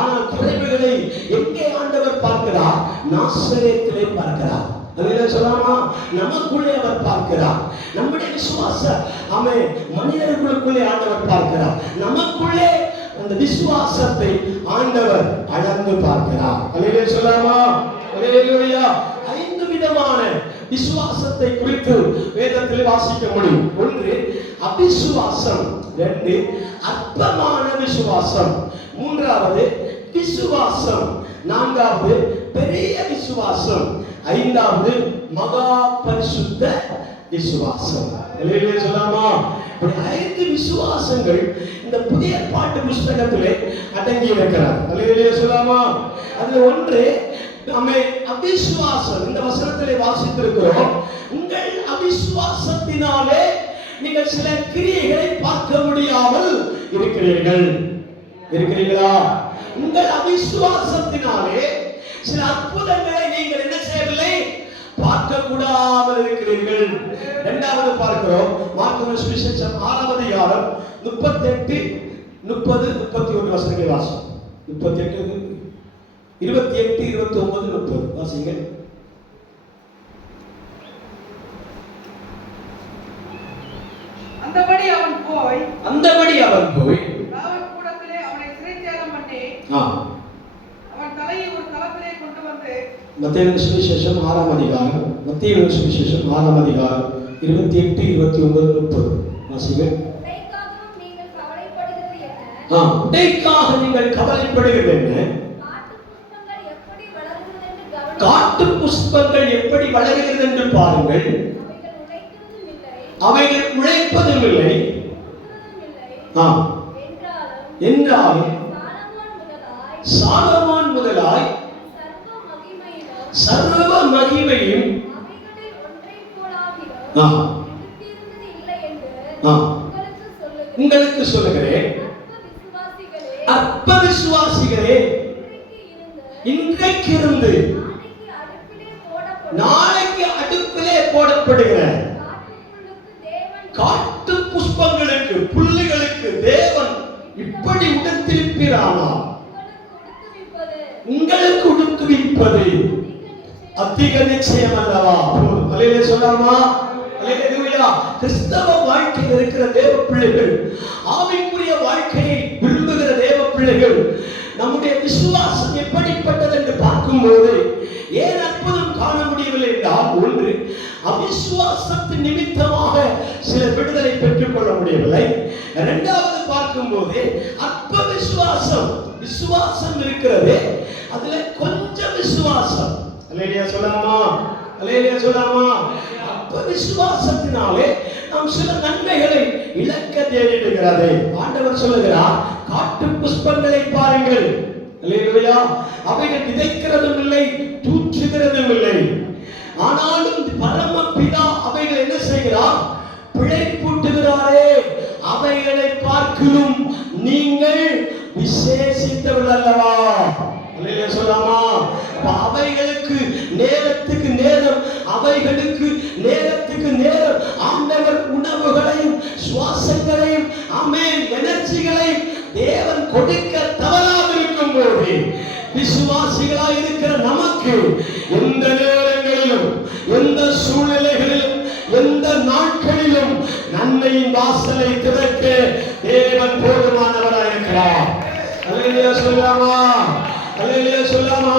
ஆனால் குறைவுகளை எங்கே ஆண்டவர் பார்க்கிறார், நாசரேத்திலே பார்க்கிறார். அதில் சொல்லாமா, நமக்குள்ளே அவர் பார்க்கிறார். நம்முடைய விசுவாச மனிதர்களுக்குள்ளே ஆண்டவர் பார்க்கிறார். நமக்குள்ளே அந்த விசுவாசத்தை ஆண்டவர் அளந்து பார்க்கிறார். அல்லேலூயா சொல்லாமா. அல்லேலூயா. 5 விதமான விசுவாசத்தை குறித்து வேதத்தில் வாசிக்க முடியும். 1 அவிசுவாசம், 2 அற்பமான விசுவாசம், 3வது விசுவாசம், 4வது பெரிய விசுவாசம், 5வது மகா பரிசுத்த விசுவாசம். அல்லேலூயா சொல்லாமா. இப்படி 5 விசுவாசங்கள் இந்த புதிய பாட்டு புஸ்தகத்திலே அடங்கி இருக்கிறார். அல்லேலூயா சொல்லாமா. அதுல 1 அவிசுவாசம். இந்த வசனத்திலே வாசித்திருக்கிறோம், உங்கள் அவிசுவாசத்தினாலே நீங்கள் சில கிரியைகளை பார்க்க முடியாமல் இருக்கிறீர்களா? உங்கள் அவிசுவாசத்தினாலே சில அற்புதங்களை நீங்கள் என்ன செய்யவில்லை, பார்க்க கூடாமல் இருக்கிறீர்கள். 2வது பார்க்கிறோம், மார்க்கு சுவிசேஷம் 6வது அதிகாரம் 38, 30, 31 வசனங்களை வாசி. 38, 28, 29, 30 வாசிங்க. அந்தபடி அவன் போய் கூடத்திலே அவனை சிறைச்சேதம் பண்ணி அவன் தலையை ஒரு தளத்திலே கொண்டு வந்து. மத்தேயு சுவிசேஷம் 6ம் அதிகாரம், மத்தேயு சுவிசேஷம் 6ம் அதிகாரம் 28, 29, 30 வாசிங்க. உடைக்காக நீங்கள் கவலைப்படுகிறது என்ன? காட்டு புஷ்பங்கள் எப்படி வளர்கிறது என்று பாருங்கள். அவைகள் உழைப்பதும் இல்லை, என்றாலும் சாலமோன் முதலாய் சர்வ மகிமையும் உங்களுக்கு சொல்லுகிறேன், அற்ப விசுவாசிகளே, இன்றைக்கு இருந்து நாளைக்கு அடுப்பிலே போடப்படுகிற காட்டு புஷ்பங்களுக்கு, புல்லுகளுக்கு தேவன் இப்படி உடுத்திருப்பாரானால் உங்களுக்கு உடுத்துவிப்பது அதிக நிச்சயம் அல்லவா? அல்லேலூயா சொல்லாமா. அல்லேலூயா. கிறிஸ்தவ வாழ்க்கையில் இருக்கிற தேவ பிள்ளைகள், ஆவிக்குரிய வாழ்க்கையை விரும்புகிற தேவ பிள்ளைகள், நம்முடைய விசுவாசம் எப்படிப்பட்டது என்று பார்க்கும்போது ஏன் அற்புதம் காண முடியவில்லை என்றால், 1 அவிசுவாசத்தின் நிமித்தமாக சில விடுதலை பெற்றுக் கொள்ள முடியவில்லை. 2வது பார்க்கும்போது அற்ப விசுவாசம் இருக்கிறது, அதுல கொஞ்சம் விசுவாசம். அல்லேலூயா சொல்லாமா. அல்லேலூயா சொல்லாமா. அற்ப விசுவாசத்தினாலே நாம் சில நன்மைகளை இழக்க நேரிடுகிறது. ஆண்டவர் சொல்லுகிறார், காட்டு புஷ்பங்களை பாருங்கள். அல்லேலூயா. அவைகள் விதைக்கிறதும் இல்லை, தூற்றுகிறதும் இல்லை, ஆனாலும் பரமபிதா அவைகள் என்ன செய்கிறார், பிழைப்பூட்டுகிறாரே. அவைகளை பார்க்கலும் நீங்கள் விசேஷித்தவர்கள் அல்லவா? அல்லேலூயா சொல்லாமா. அவைகளுக்கு நேரத்துக்கு நேரம், அவைகளுக்கு நேரத்துக்கு நேரம் ஆண்டவர் உணவுகளையும் சுவாசங்களையும் எனர்ஜிகளையும் தேவன் கொடுக்க தவறாக இருக்கும் போது, விசுவாசிகளாய் இருக்கிற நமக்கு எந்த நேரங்களிலும், எந்த சூழ்நிலைகளிலும், எந்த நாட்களிலும் நன்மையின் வாசலை திறக்க தேவன் போதுமானவராய் இருக்கிறார். அல்லேலூயா சொல்லாமா. அல்லேலூயா சொல்லாமா.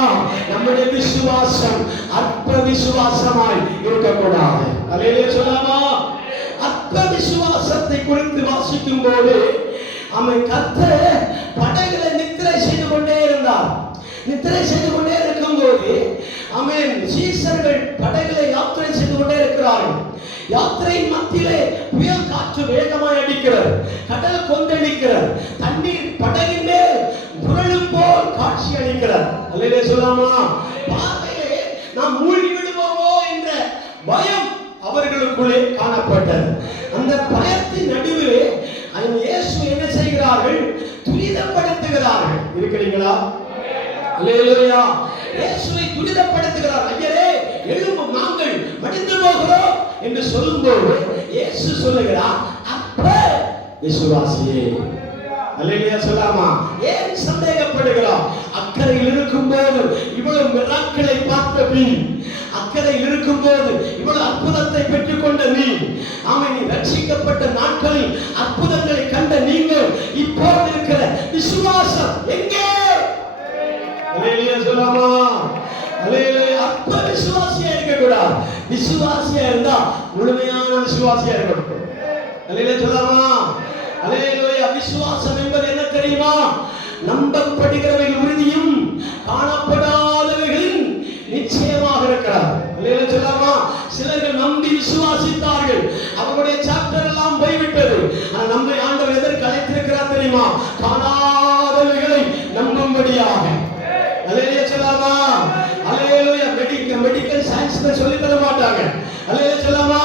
நம்முடைய விசுவாசம் அற்ப விசுவாசமாய் இருக்கக்கூடாது. அல்லேலூயா சொல்லாமா. அற்ப விசுவாசத்தை குறித்து வாசிக்கும் போது, கர்த்தர் படகுல நித்திரை செய்து கொண்டே இருந்தார். நித்திரை செய்து கொண்டே இருக்கும் போது சீசர்கள் படகுல யாத்திரை செய்து கொண்டே இருக்கிறார்கள். யாத்திரையின் மத்தியிலே புயல் காற்று வேகமாய் அடிக்கிறது, கடல் கொந்தளிக்கிறது, தண்ணீர் படகின் மேல் புரளும் போல் காட்சி அளிக்கிறது. அல்லேலூயா சொல்லாமா. பார்வையிலே நாம் மூழ்கி விடுவோமோ என்ற பயம் அவர்களுக்குள்ளே காணப்பட்டது. அந்த பயத்தின் நடுவிலே இயேசு என்ன செய்கிறார்கள், துரிதப்படுத்துகிறார்கள். இருக்கிறீங்களா? அல்லேலூயா. இயேசுவை துரிதப்படுத்துகிறார். ஐயரே எழும்பும், நாங்கள் மடிந்து போகிறோம் என்று சொல்லும்போது இயேசு சொல்லுகிறார், அற்ப விசுவாசியே. அல்லேலூயா சொல்லாமா. ஏன் சந்தேகப்படுகிறார்? அக்கறையில் இருக்கும் போது இவ்வளவு மிராக்களை பார்த்த பின், அக்கறையில் இருக்கும் போது இவ்வளவு அற்புதத்தை பெற்றுக்கொண்ட நீ, ஆமென், நீ ரட்சிக்கப்பட்ட நாட்களில் அற்புதங்களை கண்ட நீங்கள் இப்போது இருக்கிற விசுவாசம் எங்கே? அல்லேலூயா சொல்லாமா? அல்லேலூயா. அற்ப விசுவாசியா இருக்க கூடாது. விசுவாசியா இருந்தா முழுமையான விசுவாசியா இருக்கணும். அல்லேலூயா சொல்லாமா? அல்லேலூயா. விசுவாசம் என்பது என்ன தெரியுமா? நம்பப்படுகிறவைகள் உறுதியும் காணப்படாதவைகளின் நிச்சயமாக இருக்கிறார். அல்லேலூயா சொல்லாமா? சிலர்கள் நம்பி விசுவாசித்தார்கள், அவருடைய சாப்டர் எல்லாம் போய்விட்டது. ஆனால் நம்மை ஆண்டவர் எதற்கு அழைத்திருக்கிறார் தெரியுமா? காணாதவைகளை நம்பும்படியாக. அல்லேலூயா சொல்லாமா? அல்லேலூயா. மெடிக்கல் சயின்ஸ் சொல்லி தர மாட்டாங்க. அல்லேலூயா சொல்லாமா?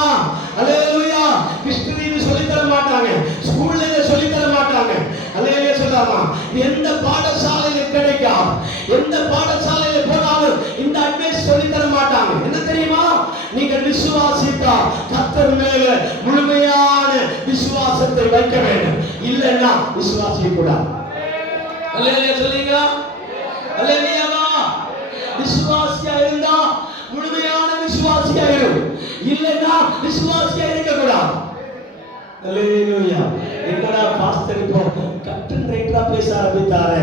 அல்லேலூயா. கிறிஸ்டியன் சொல்லி தர மாட்டாங்க, ஸ்கூல்ல சொல்லி தர மாட்டாங்க. அல்லேலூயா சொல்லாமா? எந்த பாடசாலையில கிடைக்காது, எந்த பாடசாலையில போனாலும் இந்த அட்வைஸ் சொல்லி தர மாட்டாங்க. என்ன தெரியுமா? நீங்கள் விசுவாசித்தா கர்த்தர் மேல முழுமையான விசுவாசத்தை வைக்க வேண்டும், இல்லைன்னா விசுவாசிக்க கூடாது. அல்லேலூயா சொல்லுங்க. அல்லேலூயாவா? விசுவாசியா இருந்தா முழுமையான விசுவாசியா இரு, இல்லைன்னா விசுவாசியா இருக்க கூடாது. அல்லேலூயா. என்னடா பாஸ்டர் இப்போ கட்டன் ரைட்டரா பேச ஆரம்பித்தாரே?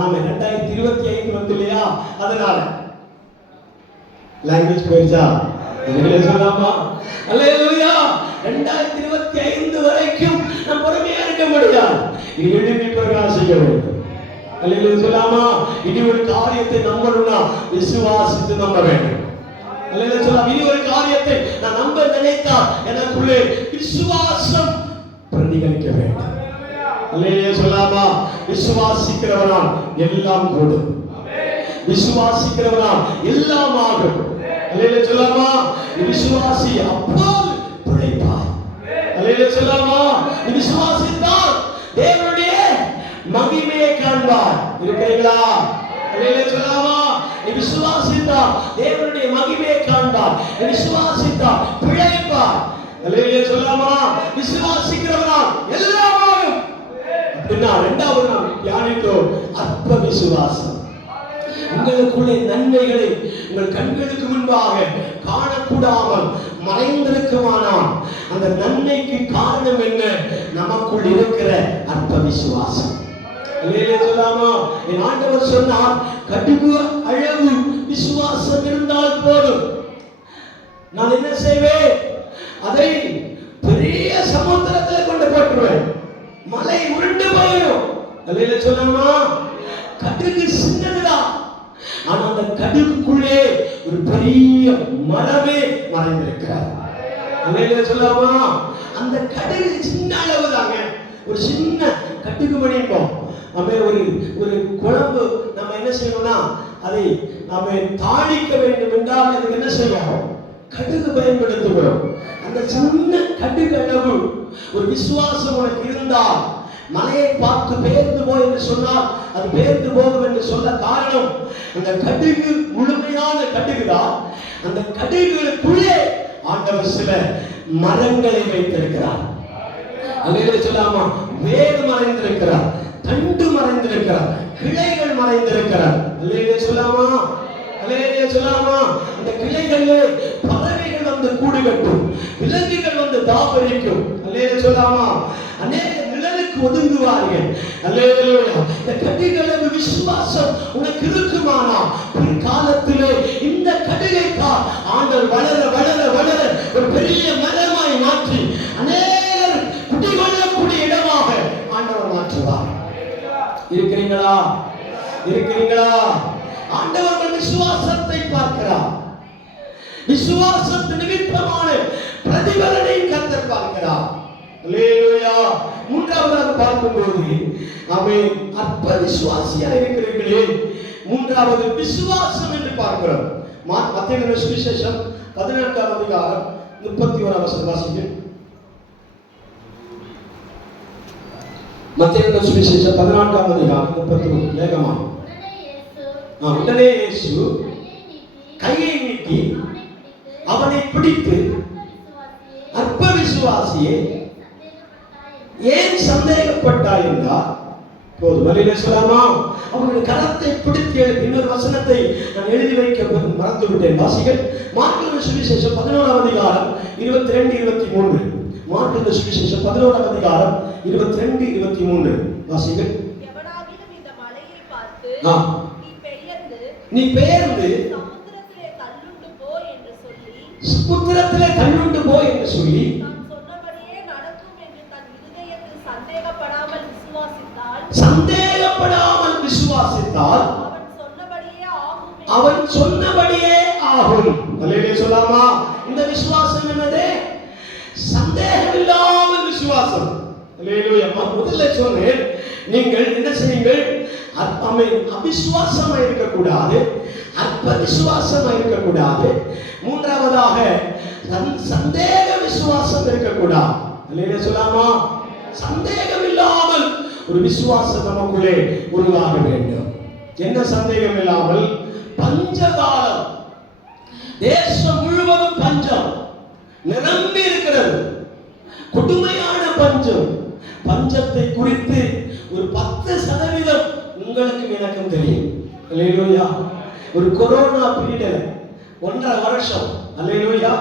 ஆமா, 2025 வந்து இல்லையா, அதனால லாங்குவேஜ் போயிடுச்சா? என்ன சொல்லாமா? அல்லேலூயா. 2025 வரைக்கும் நாம் பொறுமையா இருக்க முடியாது. இது எழுப்பி பிரகாசிக்க வேண்டும். அல்லேலூயா சொல்லாமா? இனி ஒரு காரியத்தை நம்பணும்னா விசுவாசித்து நம்ப வேண்டும். அல்லேலூயா சொல்லாமா? இனி ஒரு காரியத்தை நான் நம்ப நினைத்தால் எனக்குள்ளே விசுவாசம் பிரதிபலிக்க வேண்டும். அல்லேலூயா சொல்லாமா? விசுவாசிக்கிறவனால் எல்லாம் கூடும், விசுவாசிக்கிறவனால் எல்லாம் ஆகும். அல்லேலூயா சொல்லாமா? விசுவாசி அப்போது பிழைப்பாய். அல்லேலூயா சொல்லாமா? விசுவாசித்தால் தேவனுடைய மகிமையை காண்பார். இருக்கிறீங்களா? அல்லேலூயா சொல்லாமா? விசுவாசித்தால் தேவனுடைய மகிமையை காண்பார், விசுவாசித்தால் பிழைப்பார். அல்லேலூயா சொல்லாமா? விசுவாசிக்கிறவனால் எல்லாம் ஆகும். அப்படின்னா இரண்டாவது நாம் தியானித்தோம் அற்ப விசுவாசம். உங்களுக்குள்ளே நன்மைகளை உங்கள் கண்களுக்கு முன்பாக காணக்கூடாமல் மறைந்திருக்குமானால் அந்த நன்மைக்கு காரணம் என்ன? நமக்குள் இருக்கிற அற்ப விசுவாசம். அல்லேலூயா சொல்லாமா? என் ஆண்டவர் சொன்னார், கடுகு அளவு விசுவாசம் இருந்தால் போதும், நான் என்ன செய்வேன்? அதை பெரிய சமுத்திரத்தில் கொண்டு போட்டுருவேன், மலை உருண்டு போயிடும். அல்லேலூயா சொல்லாமா? கடுகு சின்னதுதான், ஆனா அந்த கடுகுக்குள்ளே ஒரு பெரிய மரமே மறைந்திருக்கிறார். அல்லேலூயா சொல்லாமா? அந்த கடுகு சின்ன அளவு தாங்க, ஒரு சின்ன கடுகு மணிப்போம். நம்ம ஒரு குழம்பு நம்ம என்ன செய்யணும்னா அதை நாம தாளிக்க வேண்டும் என்றால் அதுக்கு என்ன செய்யணும்? கடுகு பயன்படுத்துகிறோம். அந்த சின்ன கடுகு அளவு ஒரு விசுவாசம் உனக்கு இருந்தால் மலையை பார்த்து பெயர்ந்து போய் என்று சொன்னால் அது பெயர்ந்து போகும் என்று சொல்ல காரணம் அந்த கடுகு முழுமையான கடுகுதான். அந்த கடுகுகளுக்குள்ளே ஆண்டவர் சில மரங்களை வைத்திருக்கிறார். அல்லேலூயா சொல்லாமா? வேர் மறைந்திருக்கிறார், தண்டு மறைந்திருக்கிறார், கிளைகள் மறைந்திருக்கிறார். அல்லேலூயா சொல்லாமா? அல்லேலூயா சொல்லாமா? அந்த கிளைகளிலே பறவைகள் வந்து கூடு கட்டும், விலங்குகள் வந்து தாபரிக்கும். அல்லேலூயா சொல்லாமா? அநேக நிழலுக்கு ஒதுங்குவார்கள். அல்லேலூயா. இந்த கடுகளவு விசுவாசம் உனக்கு இருக்குமானா பிற்காலத்திலே இந்த கடுகை தான் ஆண்டவர் வளர வளர வளர ஒரு பெரிய மரமாய் மாற்றி அநேகர் குடிகொள்ளக்கூடிய இடமாக ஆண்டவர் மாற்றுவார். இருக்கிறீங்களா? இருக்கிறீங்களா? ஆண்டவர் விசுவாசத்தை பார்க்கிறார். விசுவாசத்து நிமித்தமான பிரதிபலனை கர்த்தர் பார்க்கிறார். அல்லேலூயா. மூன்றாவதாக பார்க்கும்போது ஆமென், அற்ப விசுவாசியா இருக்கிறீர்களே, மூன்றாவது விசுவாசம் என்று பார்க்கிறோம். மத்தேயு சுவிசேஷம் 14ஆம் அதிகாரம் 31ஆம் வசனம் வாசிங்க. மத்தேயு சுவிசேஷம் 14ஆம் அதிகாரம் 31 வேகமா. உடனே இயேசு கையை நீட்டி அவனை பிடித்து, அற்ப விசுவாசியே ஏன் சந்தேகப்பட்டாய் என்றார். போதும். அல்லேலூயா சொல்லலாமா? அவருடைய கரத்தை பிடித்து எழுதி இன்னொரு வசனத்தை நான் எழுதி வைக்க மறந்து விட்டேன். வாசிகள் மார்க்கு சுவிசேஷம் 11ஆம் அதிகாரம் 22 23. மார்க்கு சுவிசேஷம் 11ஆம் அதிகாரம் 22 23 வாசிகள். எவனாகிலும் இந்த மலையை பார்த்து நீ பெயர்ந்து சமுத்திரத்திலே தள்ளுண்டு போ என்று சொல்லி சமுத்திரத்திலே தள்ளுண்டு போ என்று சொல்லி நான் சொன்னபடியே நடக்கும் என்று தன் இருதயத்தில் சந்தேகப்படாமல் விசுவாசித்தால் அவன் சொன்னபடியே ஆகும். அல்லேலூயா சொல்லாமா? இந்த விசுவாசம் என்னது? சந்தேகம் இல்லாமல் விசுவாசம். அல்லேலூயா. முதல்ல சொன்னேன், நீங்கள் என்ன செய்யுங்கள்? அவிசுவாசமா இருக்கக்கூடாது, அற்ப விசுவாசமா இருக்கக்கூடாது. மூன்றாவதாக சந்தேக விசுவாசம் இருக்கக்கூடாது. அல்லேலூயா சொல்லாமா? சந்தேகம் இல்லாமல் ஒரு விசுவாசம் நமக்குள்ளே உருவாக வேண்டும். என்ன சந்தேகம் இல்லாமல்? பஞ்சகாலம், தேசம் முழுவதும் பஞ்சம் நிரம்பி இருக்கிறது, கொடுமையான பஞ்சம். பஞ்சத்தை குறித்து ஒரு 10% உங்களுக்கு எனக்கும் தெரியும். அல்லேலூயா. ஒரு கொரோனா பீரியட் 1.5 வருஷம். அல்லேலூயா.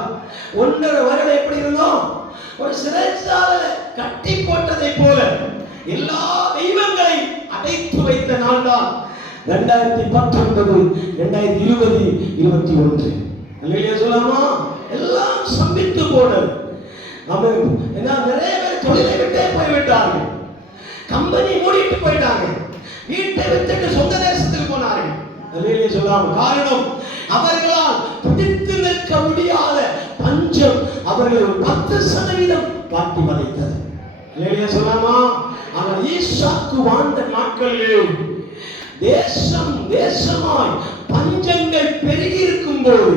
1.5 வருடம் எப்படி இருந்தோம்? ஒரு சிறைச்சாலை கட்டி போட்டதை போல எல்லா தெய்வங்களையும் அடைத்து வைத்த நாள் தான் 2019, 2020, 2021. அல்லேலூயா சொல்லாமா? எல்லாம் சம்பித்து போனது. நம்ம நிறைய பேர் தொழிலை விட்டே போய்விட்டார்கள், கம்பெனி மூடிட்டு போயிட்டாங்க, வீட்டை விட்டுட்டு சொந்த தேசத்துக்கு போனார்கள். அல்லேலூயா சொல்லாமா? காரணம், அவர்களால் பிடித்து நிற்க முடியாத பஞ்சம் அவர்களை 10% வாட்டி வதைத்தது. அல்லேலூயா சொல்லாமா? ஆனால் ஈசாக்கு வாழ்ந்த நாட்களிலே தேசம் தேசமாய் பஞ்சங்கள் பெருகி இருக்கும் போது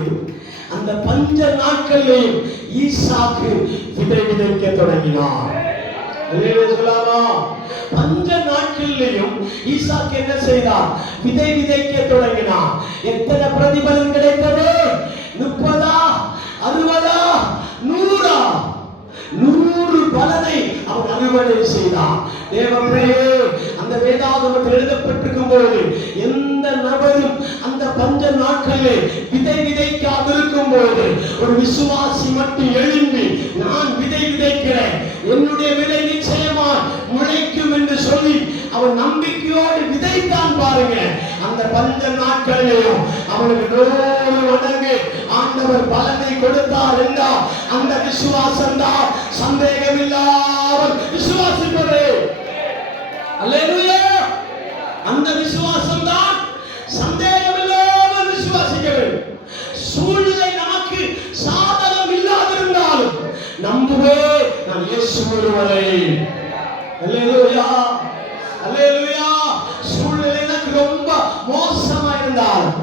அந்த பஞ்ச நாட்களிலேயும் ஈசாக்கு விதை விதைக்க தொடங்கினார். அல்லேலூயா சொல்லாமா? பஞ்ச நாட்களிலேயும் ஈசாக்கு என்ன செய்தார்? விதை விதைக்க தொடங்கினார். எத்தனை பிரதிபலன் கிடைத்தது? 30, 60, 100? 100 பலனை அவன் அறுவடை செய்தான். தேவப்பிள்ளையே, அந்த வேதாகமத்தில் எழுதப்பட்டிருக்கும் போது எந்த நபரும் அந்த பஞ்ச நாட்களிலே விதை விதைக்காதிருக்கும் போது ஒரு விசுவாசி மட்டும் எழும்பி, நான் விதை விதைக்கிறேன், என்னுடைய விதை நிச்சயமாய் முளைக்கும் என்று சொல்லி அவன் நம்பிக்கையோடு விதைத்தான் பாருங்க. அந்த பஞ்ச நாட்களிலேயும் அவனுக்கு 100 மடங்கு ஆண்டவர் பலனை கொடுத்தார் என்றால் அந்த விசுவாசம் தான் சந்தேகம் இல்லாமல் விசுவாசிப்பது. அல்லேலூயா. அந்த விசுவாசம் தான் சந்தேகம் இல்லாமல் விசுவாசிக்கிறது. சூழ்நிலை நமக்கு சாதகம் இல்லாதிருந்தாலும் நம்புவே நான் இயேசு ஒருவரை. அல்லேலூயா. அல்லேலூயா. சூழ்நிலை எனக்கு ரொம்ப மோசமா இருந்தாலும்,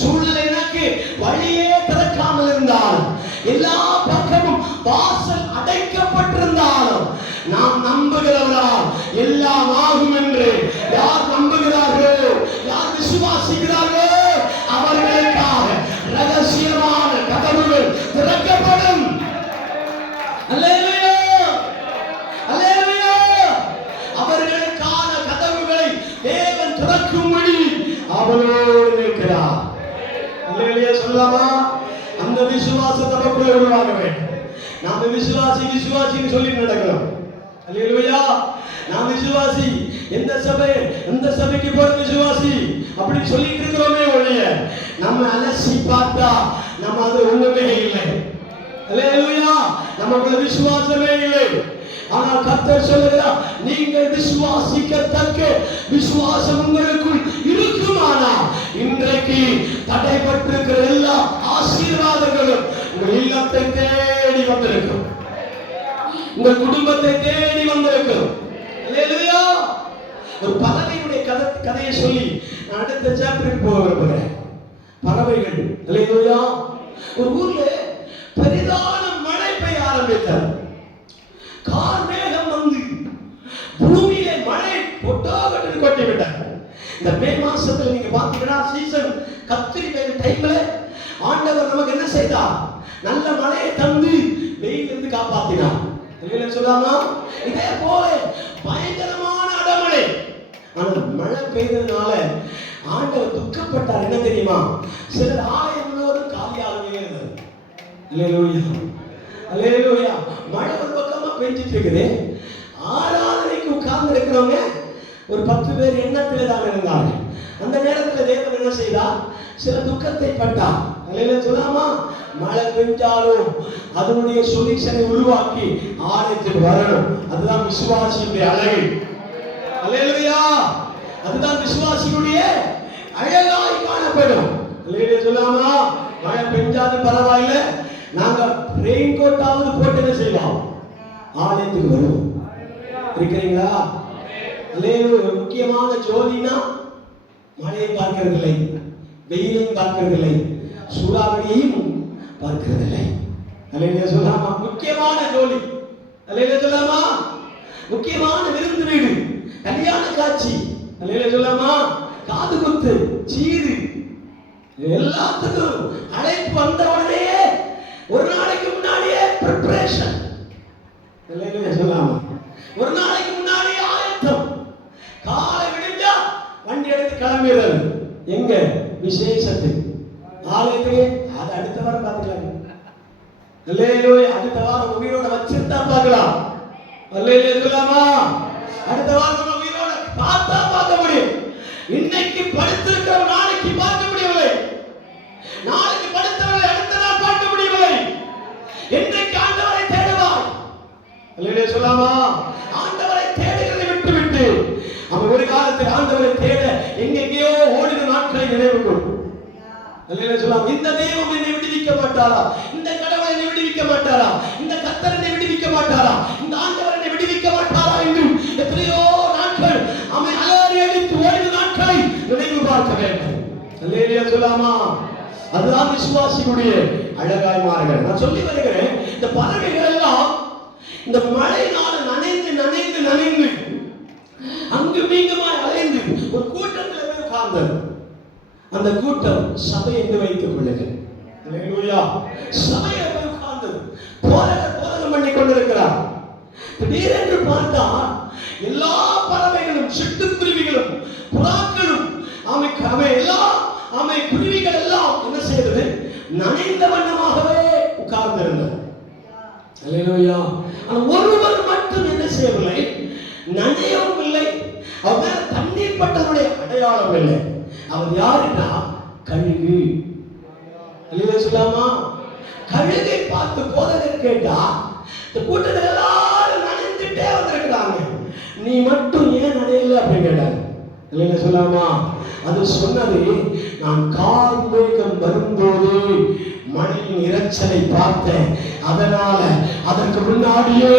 சூழ்நிலை எனக்கு வழியே திறக்காமல் இருந்தாலும், எல்லா பக்கமும் வாசல் அடைக்கப்பட்டிருந்தாலும் நாம் நம்புகிறவரால் எல்லாம் ஆகும் என்று யார் நம்புகிறார்களோ, யார் விசுவாசிக்கிறார்களோ அவர்களுக்காக ரகசியமான கதவுகள் திறக்கப்படும். அல்லேலூயா. அல்லேலூயா. அவர்களுக்கான கதவுகளை தேவன் திறக்கும்படி அவரோடு நிற்கிறார். அல்லேலூயா சொல்லலாமா? அந்த விசுவாசம் நமக்குள்ளே உருவாக வேண்டும். நாம விசுவாசின்னு சொல்லி நடக்கிறோம். அல்லேலூயா. நாம் விசுவாசி, எந்த சபைக்கு போற விசுவாசி அப்படி சொல்லிட்டு இருக்கிறோமே ஒழிய நம்ம அலசி பார்த்தா நம்ம அது ஒண்ணுமே இல்லை. அல்லேலூயா. நமக்குள்ள விசுவாசமே இல்லை. ஆனால் கர்த்தர் சொல்லுகிறார், நீங்கள் விசுவாசிக்கத்தக்க விசுவாசம் உங்களுக்குள் இருக்குமானால் இன்றைக்கு தடைப்பட்டிருக்கிற எல்லா ஆசீர்வாதங்களும் உங்கள் இல்லத்தை தேடி வந்திருக்கும், உங்கள் குடும்பத்தை தேடி வந்திருக்கும். அல்லேலூயா. ஒரு பறவையுடைய கதையை சொல்லி நான் அடுத்த சாப்டருக்கு போக விரும்புகிறேன். பறவைகள். அல்லேலூயா. ஒரு ஊர்ல பெரிதான மழை பெய்ய ஆரம்பித்தது. கார் மேகம் வந்து பூமியிலே மழை கொட்டாகட்டு கொட்டி விட்டார். இந்த மே மாசத்துல நீங்க பாத்தீங்கன்னா சீசன் கத்திரி வெயில் டைம்ல ஆண்டவர் நமக்கு என்ன செய்தார்? நல்ல மழையை தந்து வெயிலிருந்து காப்பாத்தினார். சொல்லாமா? இதே போல பயங்கரமான அடமழை ஆனா மழை பெய்ததுனால ஆண்டவர் துக்கப்பட்டார். என்ன தெரியுமா? சிலர் ஆலயம் முழுவதும் காலியாகவே இருந்தது. அல்லேலூயா, அல்லேலூயா. மழை ஒரு பக்கமா பெஞ்சிட்டு இருக்குது. ஆராதனைக்கு உட்கார்ந்து இருக்கிறவங்க ஒரு 10 பேர் எண்ணத்தில் தான் இருந்தாங்க. அந்த நேரத்தில் தேவன் என்ன செய்தார்? சில துக்கத்தை பட்டார். அல்லேலூயா சொல்லாமா? மழை பெஞ்சாலும் அதனுடைய சொல்யூஷனை உருவாக்கி ஆலயத்துக்கு வரணும். அதுதான் விசுவாசியுடைய அழகு. அல்லேலூயா, அதுதான் விசுவாசியுடைய அழகாய் காணப்படும். அல்லேலூயா சொல்லாமா? மழை பெஞ்சாலும் பரவாயில்லை, நாங்க ரெயின் கோட்டாவது போட்டு என்ன செய்வோம்? ஆலயத்துக்கு வருவோம். இருக்கிறீங்களா? அல்லேலூயா. முக்கியமான ஜோதினா மழையை பார்க்கிறதில்லை, வெயிலையும் பார்க்கிறதில்லை, சூறாவளியையும் பார்க்கிறதில்லை. அல்லேலூயா சொல்லாமா? முக்கியமான ஜோலி. அல்லேலூயா சொல்லாமா? முக்கியமான விருந்து வீடு, கல்யாண காட்சி. அல்லேலூயா சொல்லாமா? காது குத்து, சீரு, எல்லாத்துக்கும் அழைப்பு வந்த உடனே ஒரு நாளைக்கு முன்னாடியே ப்ரிப்பரேஷன். அல்லேலூயா சொல்லாமா? ஒரு நாளைக்கு முன்னாடியே ஆயத்தம். காலை விடிஞ்சா வண்டி எடுத்து கிளம்பிடுறது. எங்க? விசேஷத்துக்கு, ஆலயத்துக்கு. அது அடுத்த வாரம் பார்த்துக்கலாம். அல்லேலூயா. அடுத்த வாரம் உயிரோட வச்சிருந்தா பார்க்கலாம். அல்லேலூயா சொல்லாமா? அடுத்த வாரம் உயிரோட பார்த்தா பார்க்க முடியும். இன்னைக்கு படுத்திருக்கிற நாளைக்கு பார்க்க முடியவில்லை, நாளைக்கு படுத்தவர்களை அடுத்த நாள் பார்க்க முடியவில்லை. இன்றைக்கு ஆண்டவரை தேடுவார். அல்லேலூயா சொல்லாமா? ஆண்டவரை தேடுகிறதை விட்டுவிட்டு அவன் ஒரு காலத்தில் ஆண்டவரை தேட எங்கெங்கேயோ ஓடின நாட்களை நினைவு கொள். அல்லேலூயா சொல்லாமா? இந்த தெய்வம் என்னை விடுவிக்க மாட்டாரா? இந்த கடவுள் என்னை விடுவிக்க மாட்டாரா? இந்த கர்த்தர் என்னை விடுவிக்க மாட்டாரா? இந்த ஆண்டவர் என்னை விடுவிக்க மாட்டாரா என்று எத்தனையோ நாட்கள் அவன் அலறி அடித்து ஓடின நாட்களை நினைவு பார்க்க வேண்டும். அல்லேலூயா சொல்லாமா? அதுதான் விசுவாசியுடைய அழகாய் மாறுகிறது. நான் சொல்லி வருகிறேன், இந்த பறவைகள் எல்லாம் இந்த மழையினால நனைந்து நனைந்து நனைந்து அங்கும் இங்குமாய் அலைந்து ஒரு கூட்டத்தில் போய் உட்கார்ந்தது. அந்த கூட்டம் சபை என்று வைத்துக் கொள்ளுங்கள். அல்லேலூயா. சபையை போய் உட்கார்ந்தது. போதகம் பண்ணி கொண்டிருக்கிறார். திடீரென்று பார்த்தா எல்லா பறவைகளும், சிட்டுக்குருவிகளும், புறாக்களும், குருவிகள் எல்லாம் என்ன செய்தது? நனைந்த வண்ணமாகவே உட்கார்ந்திருந்தது. அல்லேலூயா. ஆனால் ஒருவர் மட்டும் என்ன செய்யவில்லை? நனையவும் இல்லை, அவர் மேல தண்ணீர் பட்டவருடைய அடையாளம் இல்லை. அவர் யாருன்னா கழுகு. அல்லேலூயா சொல்லாமா? கழுகை பார்த்து போதகர் கேட்டா, இந்த கூட்டத்தில் எல்லாரும் நனைந்துட்டே வந்திருக்கிறாங்க, நீ மட்டும் ஏன் நனையல அப்படின்னு கேட்டாங்க. அல்லேலூயா சொல்லாமா? அது சொன்னது, நான் கார் மேகம் வரும்போது மழையின் இரைச்சலை பார்த்தேன், அதனால அதற்கு முன்னாடியே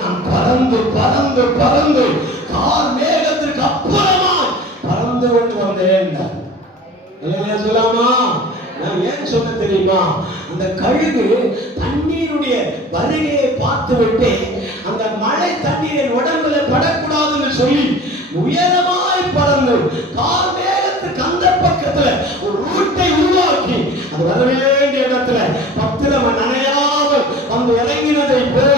நான் பறந்து பறந்து பறந்து கார் மேகத்திற்கு அப்புறமா பறந்து கொண்டு வந்தேன். அல்லேலூயா சொல்லாமா? நான் ஏன் சொன்ன தெரியுமா? அந்த கழுகு தண்ணீருடைய வருகையை பார்த்து விட்டு அந்த மழை தண்ணீரின் உடம்புல படக்கூடாதுன்னு சொல்லி உயரமாய் பறந்து கார் மேகத்துக்கு அந்த பக்கத்துல ஒரு ரூட்டை உருவாக்கி அது வர வேண்டிய இடத்துல பத்திரம நனையாமல் வந்து இறங்கினதை போல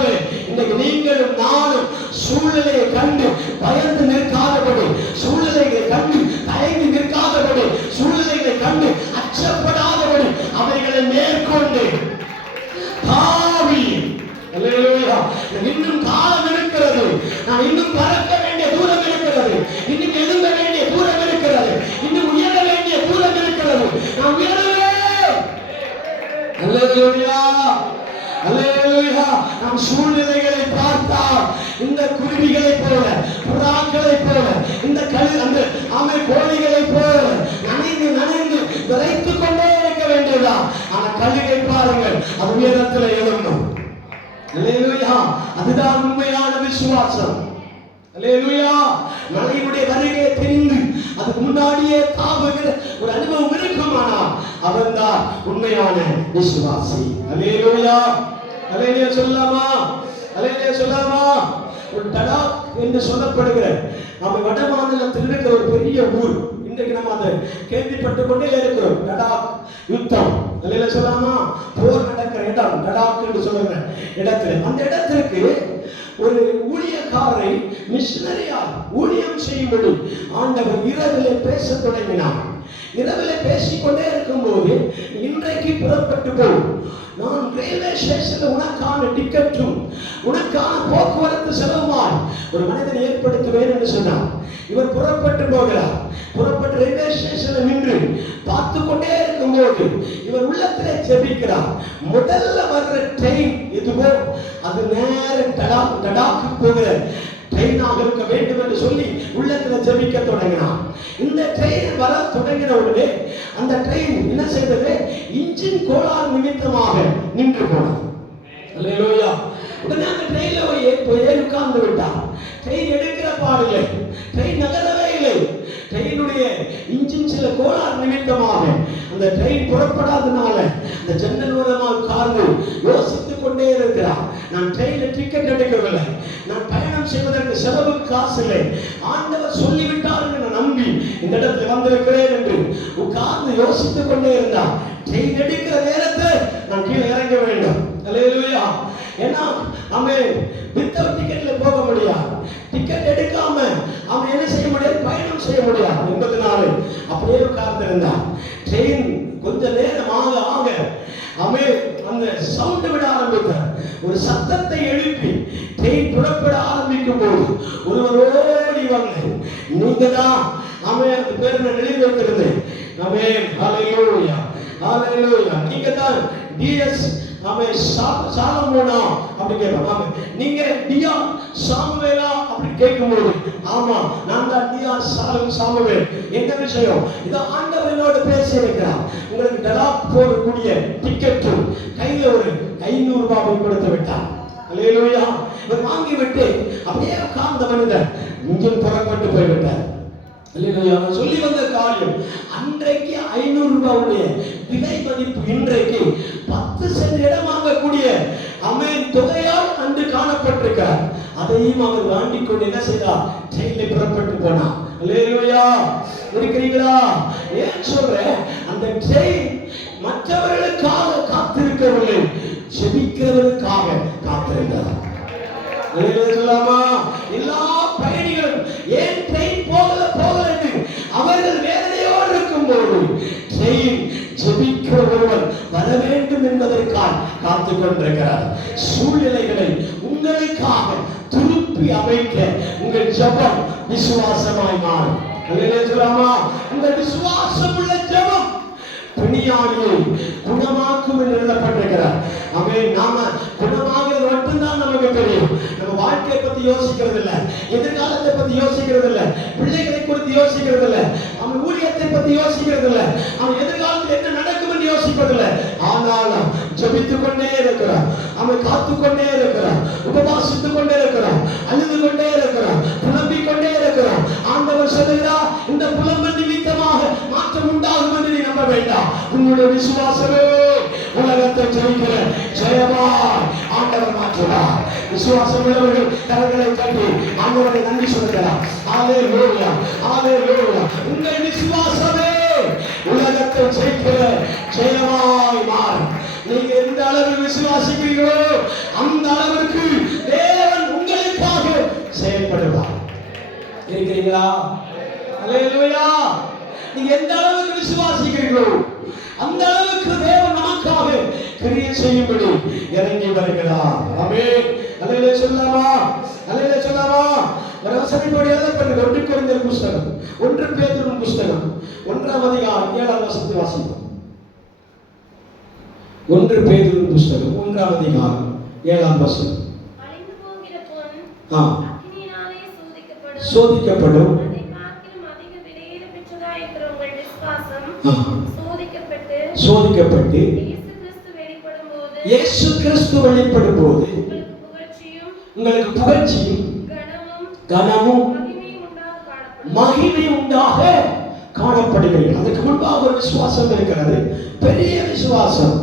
இன்னைக்கு நீங்களும் நானும் சூழ்நிலையை கண்டு பயந்து நிற்காதபடி, சூழ்நிலைகளை கண்டு தயங்கி நிற்காதபடி, சூழ்நிலைகளை கண்டு அச்சப்படாதபடி அவைகளை மேற்கொண்டு தாவி. அல்லேலூயா. இன்னும் காலம் இருக்கிறது, நான் இன்னும் பறக்க வேண்டிய தூரம் இருக்கிறது, இன்னும் எழுத வேண்டிய தூரம் இருக்கிறது, இன்னும் உயர வேண்டிய தூரம் இருக்கிறது. நான் உயருவேன். அல்லேலூயா, அல்லேலூயா. நாம் சூழ்நிலைகளை பார்த்தால் இந்த குருவிகளை போல, புறாக்களை போல, இந்த கோழிகளை போல நனைந்து நனைந்து விரைத்துக் கொண்டே இருக்க வேண்டியதா. ஆனா கழுகை பாருங்கள், அது உயரத்தில் எழும்பும். அல்லேலூயா. அதுதான் உண்மையான விசுவாசம். அல்லேலூயா. மழையுடைய வருகையை தெரிந்து அதுக்கு முன்னாடியே தாவுகிற ஒரு அனுபவம் இருக்குமானா அவன்தான் உண்மையான விசுவாசி. அல்லேலூயா. அல்லேலூயா சொல்லாமா? அல்லேலூயா சொல்லாமா? ஒரு டடாக் என்று சொல்லப்படுகிற நம்ம வட மாநிலத்தில் இருக்கிற ஒரு பெரிய ஊர், இன்றைக்கு நம்ம அதை கேள்விப்பட்டுக் கொண்டே இருக்கிறோம். டடாக் யுத்தம். அல்லேலூயா சொல்லாமா? போர் நடக்கிற இடம் டடாக் என்று சொல்லுகிற இடத்துல, அந்த இடத்திற்கு ஒரு ஊழிய ஊழியக்காரரை மிஷனரியா ஊழியம் செய்யும்படி ஆண்டவர் இரவிலே பேசத் தொடங்கினார். இரவிலே பேசிக்கொண்டே இருக்கும்போது, இன்றைக்கு புறப்பட்டு போ, நான் ரயில்வே ஸ்டேஷன்ல உனக்கான டிக்கெட்டும் உனக்கான போக்குவரத்து செலவுமாய் ஒரு மனிதனை ஏற்படுத்துவேன் என்று சொன்னார். இவர் புறப்பட்டு போகிறார். புறப்பட்டு ரயில்வே ஸ்டேஷன்ல நின்று பார்த்து கொண்டே இருக்கும்போது இவர் உள்ளத்திலே ஜெபிக்கிறார். முதல்ல வர்ற ட்ரெயின் எதுவோ அது நேரம் லடாக்கு போகிற ட்ரெயினாக இருக்க வேண்டும் என்று சொல்லி உள்ளத்தில் ஜெபிக்க தொடங்கினார். இந்த ட்ரெயின் வர தொடங்கின உடனே அந்த ட்ரெயின் என்ன செய்தது? இன்ஜின் கோளாறு நிமித்தமாக நின்று போனது. அல்லேலூயா. உடனே அந்த ட்ரெயின்ல போய் உட்கார்ந்து விட்டார். ட்ரெயின் எடுக்கிற பாடில்லை, ட்ரெயின் நகரவே இல்லை. ட்ரெயினுடைய இன்ஜின் சில கோளாறு நிமித்தமாக அந்த ட்ரெயின் புறப்படாதனால அந்த ஜன்னல் ஓரமாக உட்கார்ந்து யோசித்துக் கொண்டே இருக்கிறார். நான் ட்ரெயின்ல டிக்கெட் எடுக்கவில்லை, நான் பயணம் செய்வதற்கு செலவு காசு இல்லை, ஆண்டவர் சொல்லிவிட்டார் என்று நம்பி இந்த இடத்துல வந்திருக்கிறேன் என்று உட்கார்ந்து யோசித்துக் கொண்டே இருந்தார். ட்ரெயின் எடுக்கிற நேரத்தை நான் கீழே இறங்க வேண்டும். அல்லேலூயா. ஏன்னா அவன் வித்தவுட் டிக்கெட்ல போக முடியாது. டிக்கெட் எடுக்காம அவன் என்ன செய்ய முடியாது? பயணம் செய்ய முடியாது என்பதனால அப்படியே உட்கார்ந்து இருந்தான். ட்ரெயின் கொஞ்ச நேரம் ஆக ஆக அவன் அந்த சவுண்ட் விட ஆரம்பித்தார். ஒரு சத்தத்தை எழுப்பி ட்ரெயின் புறப்பட ஆரம்பிக்கும் போது ஒருவர் ஓடி வந்து, நீங்க தான் அவன் அந்த பேர் எழுதி வைத்திருந்தேன். அவன் ஹalleluya ஹalleluya, நீங்க தான் டிஎஸ் அவன் சாலமோனா அப்படி கேட்பாங்க. நீங்க டியா சாமுவேலா அப்படி கேட்கும்போது, ஆமா நான் தான் டியா சாமுவேல். என்ன விஷயம்? இதை ஆண்டவர் என்னோடு பேசி இருக்கிறார். உங்களுக்கு லடாக் போகக்கூடிய டிக்கெட்டும் கையில ஒரு 500 ரூபாய் கொடுத்து விட்டார். அல்லேலூயா. இவர் வாங்கி விட்டு அப்படியே உட்கார்ந்த மனிதர் இன்ஜின் புறப்பட்டு போய்விட்டார். நான் சொல்லி வந்த காரியம், அன்றைக்கு 500 ரூபாவுடைய விலை மதிப்பு இன்றைக்கு 10 சென்ட் இடம் வாங்கக்கூடிய அமேன் தொகையால் அன்று காணப்பட்டிருக்கிறார். அதையும் அவர் வாங்கிக் கொண்டு என்ன செய்தார்? ட்ரெயினில் புறப்பட்டு போனார். அல்லேலூயா. இருக்கிறீங்களா? ஏன் சொல்றேன்? அந்த ட்ரெயின் மற்றவர்களுக்காக காத்திருக்கவில்லை, ஜெபிக்கிறவர்களுக்காக காத்திருந்தார். சொல்லலாமா? எல்லா பயணிகளும் ஏன் ட்ரெயின் போகல என்று அவர்கள் வேதனையோடு இருக்கும்போது ட்ரெயின் ஜெபிக்கிற ஒருவர் வர வேண்டும் என்பதற்காக காத்துக் கொண்டிருக்கிறார். சூழ்நிலைகளை உங்களுக்காக திருப்பி அமைக்க உங்கள் ஜெபம் விசுவாசமாய் மாறும். சொல்லலாமா? உங்கள் விசுவாசம் உள்ள ஜெபம் பிணியாளியை குணமாக்கும் என்று எழுதப்பட்டிருக்கிறார். அவன் நாம குணமாகிறது மட்டும்தான் நமக்கு தெரியும். நம்ம வாழ்க்கையை பத்தி யோசிக்கிறது இல்லை, எதிர்காலத்தை பத்தி யோசிக்கிறது இல்லை, பிள்ளைகளை குறித்து யோசிக்கிறது இல்லை, அவன் ஊழியத்தை பத்தி யோசிக்கிறது இல்லை, அவன் எதிர்காலத்தில் என்ன நடக்கும் என்று யோசிப்பதில்லை. ஆனாலும் ஜெபித்துக் கொண்டே இருக்கிறான், அவன் காத்துக் கொண்டே இருக்கிறான், உபவாசித்துக் கொண்டே இருக்கிறான், அழுது கொண்டே இருக்கிறான், புலம்பிக் கொண்டே இருக்கிறான். ஆண்டவர் சொல்லுகிறார், இந்த புலம்பல் நிமித்தமாக மாற்றம் உண்டாகும் என்று நீ நம்ப வேண்டாம். உன்னுடைய விசுவாசமே உலகத்தை ஜெயிக்கிற ஜெயமாய் ஆண்டவர் மாற்றுவார். விசுவாசம் உள்ளவர்கள் கரங்களை தட்டி ஆண்டவரை நன்றி சொல்லுகிறார். ஹalleluya ஹalleluya. உங்கள் விசுவாசமே உலகத்தை ஜெயிக்கிற ஜெயமாய் மாறும். நீங்க எந்த அளவு விசுவாசிக்கிறீர்களோ அந்த அளவுக்கு தேவன் உங்களுக்காக செயல்படுவார். இருக்கிறீங்களா? ஹalleluya. நீங்க எந்த அளவுக்கு விசுவாசிக்கிறீர்களோ அந்த அளவுக்கு தேவன் நமக்காக கிரியை செய்யும்படி இறங்கி வருகிறார். ஆமென். அல்லேலூயா சொல்லலாமா? அல்லேலூயா சொல்லலாமா? ஒரு வசனத்தோடு எழுதப்பட்டது 1 கொரிந்தியர் புத்தகம் 1 பேதுரு புத்தகம் 1ஆம் அதிகாரம் 7ஆம் வசனத்தை வாசிப்போம். 1 பேதுரு புத்தகம் 1ஆம் அதிகாரம் 7ஆம் வசனம். அழிந்து போகிற பொன் அக்கினியினாலே சோதிக்கப்படும். அதை பார்க்கிலும் அதிக விலையேற பெற்றதா இருக்கிற உங்கள் விசுவாசம் சோதிக்கப்பட்டு இயேசு கிறிஸ்து வெளிப்படும் போது உங்களுக்கு புகழ்ச்சியும் கனமும் மகிமை உண்டாக காணப்படுகிறது. அதுக்கு முன்பாக ஒரு விசுவாசம் இருக்கிறது, பெரிய விசுவாசம்.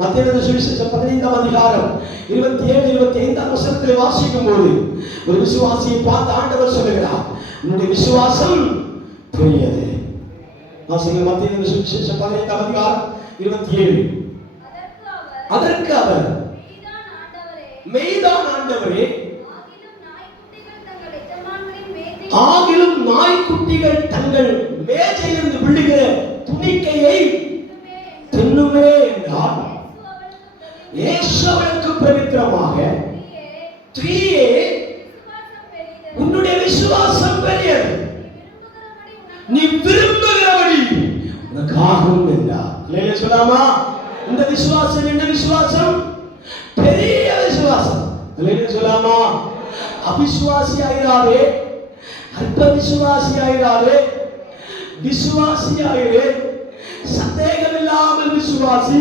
மத்தேயு சுவிசேஷம் 15ஆம் அதிகாரம் 27-25ஆம் வசனத்தில் வாசிக்கும் போது ஒரு விசுவாசியை பார்த்து ஆண்டவர் சொல்லுகிறார், உன்னுடைய விசுவாசம் பெரியது. வாசிங்க மத்தேயு சுவிசேஷம் 15ஆம் அதிகாரம் 27. அதற்கு அவர் மெய்தான் ஆண்டவரே, ஆகிலும் நாய்க்குட்டிகள் தங்கள் மேஜையிலிருந்து விழுகிற துணிக்கையை தின்னுமே என்றால் இயேசு அவளுக்கு பிரவித்திரமாக, ஸ்திரீயே, உன்னுடைய விசுவாசம் பெரியது, நீ விரும்புகிறபடி உனக்கு ஆகும் என்றார். இல்லையா சொல்லாமா? இந்த விசுவாசம் என்ன விசுவாசம்? பெரிய விசுவாசம். இல்லையா சொல்லாமா? அவிசுவாசி ஆயிராதே, அல்ப விசுவாசி ஆயிராதே, விசுவாசி ஆயிரே, சந்தேகம் இல்லாமல் விசுவாசி.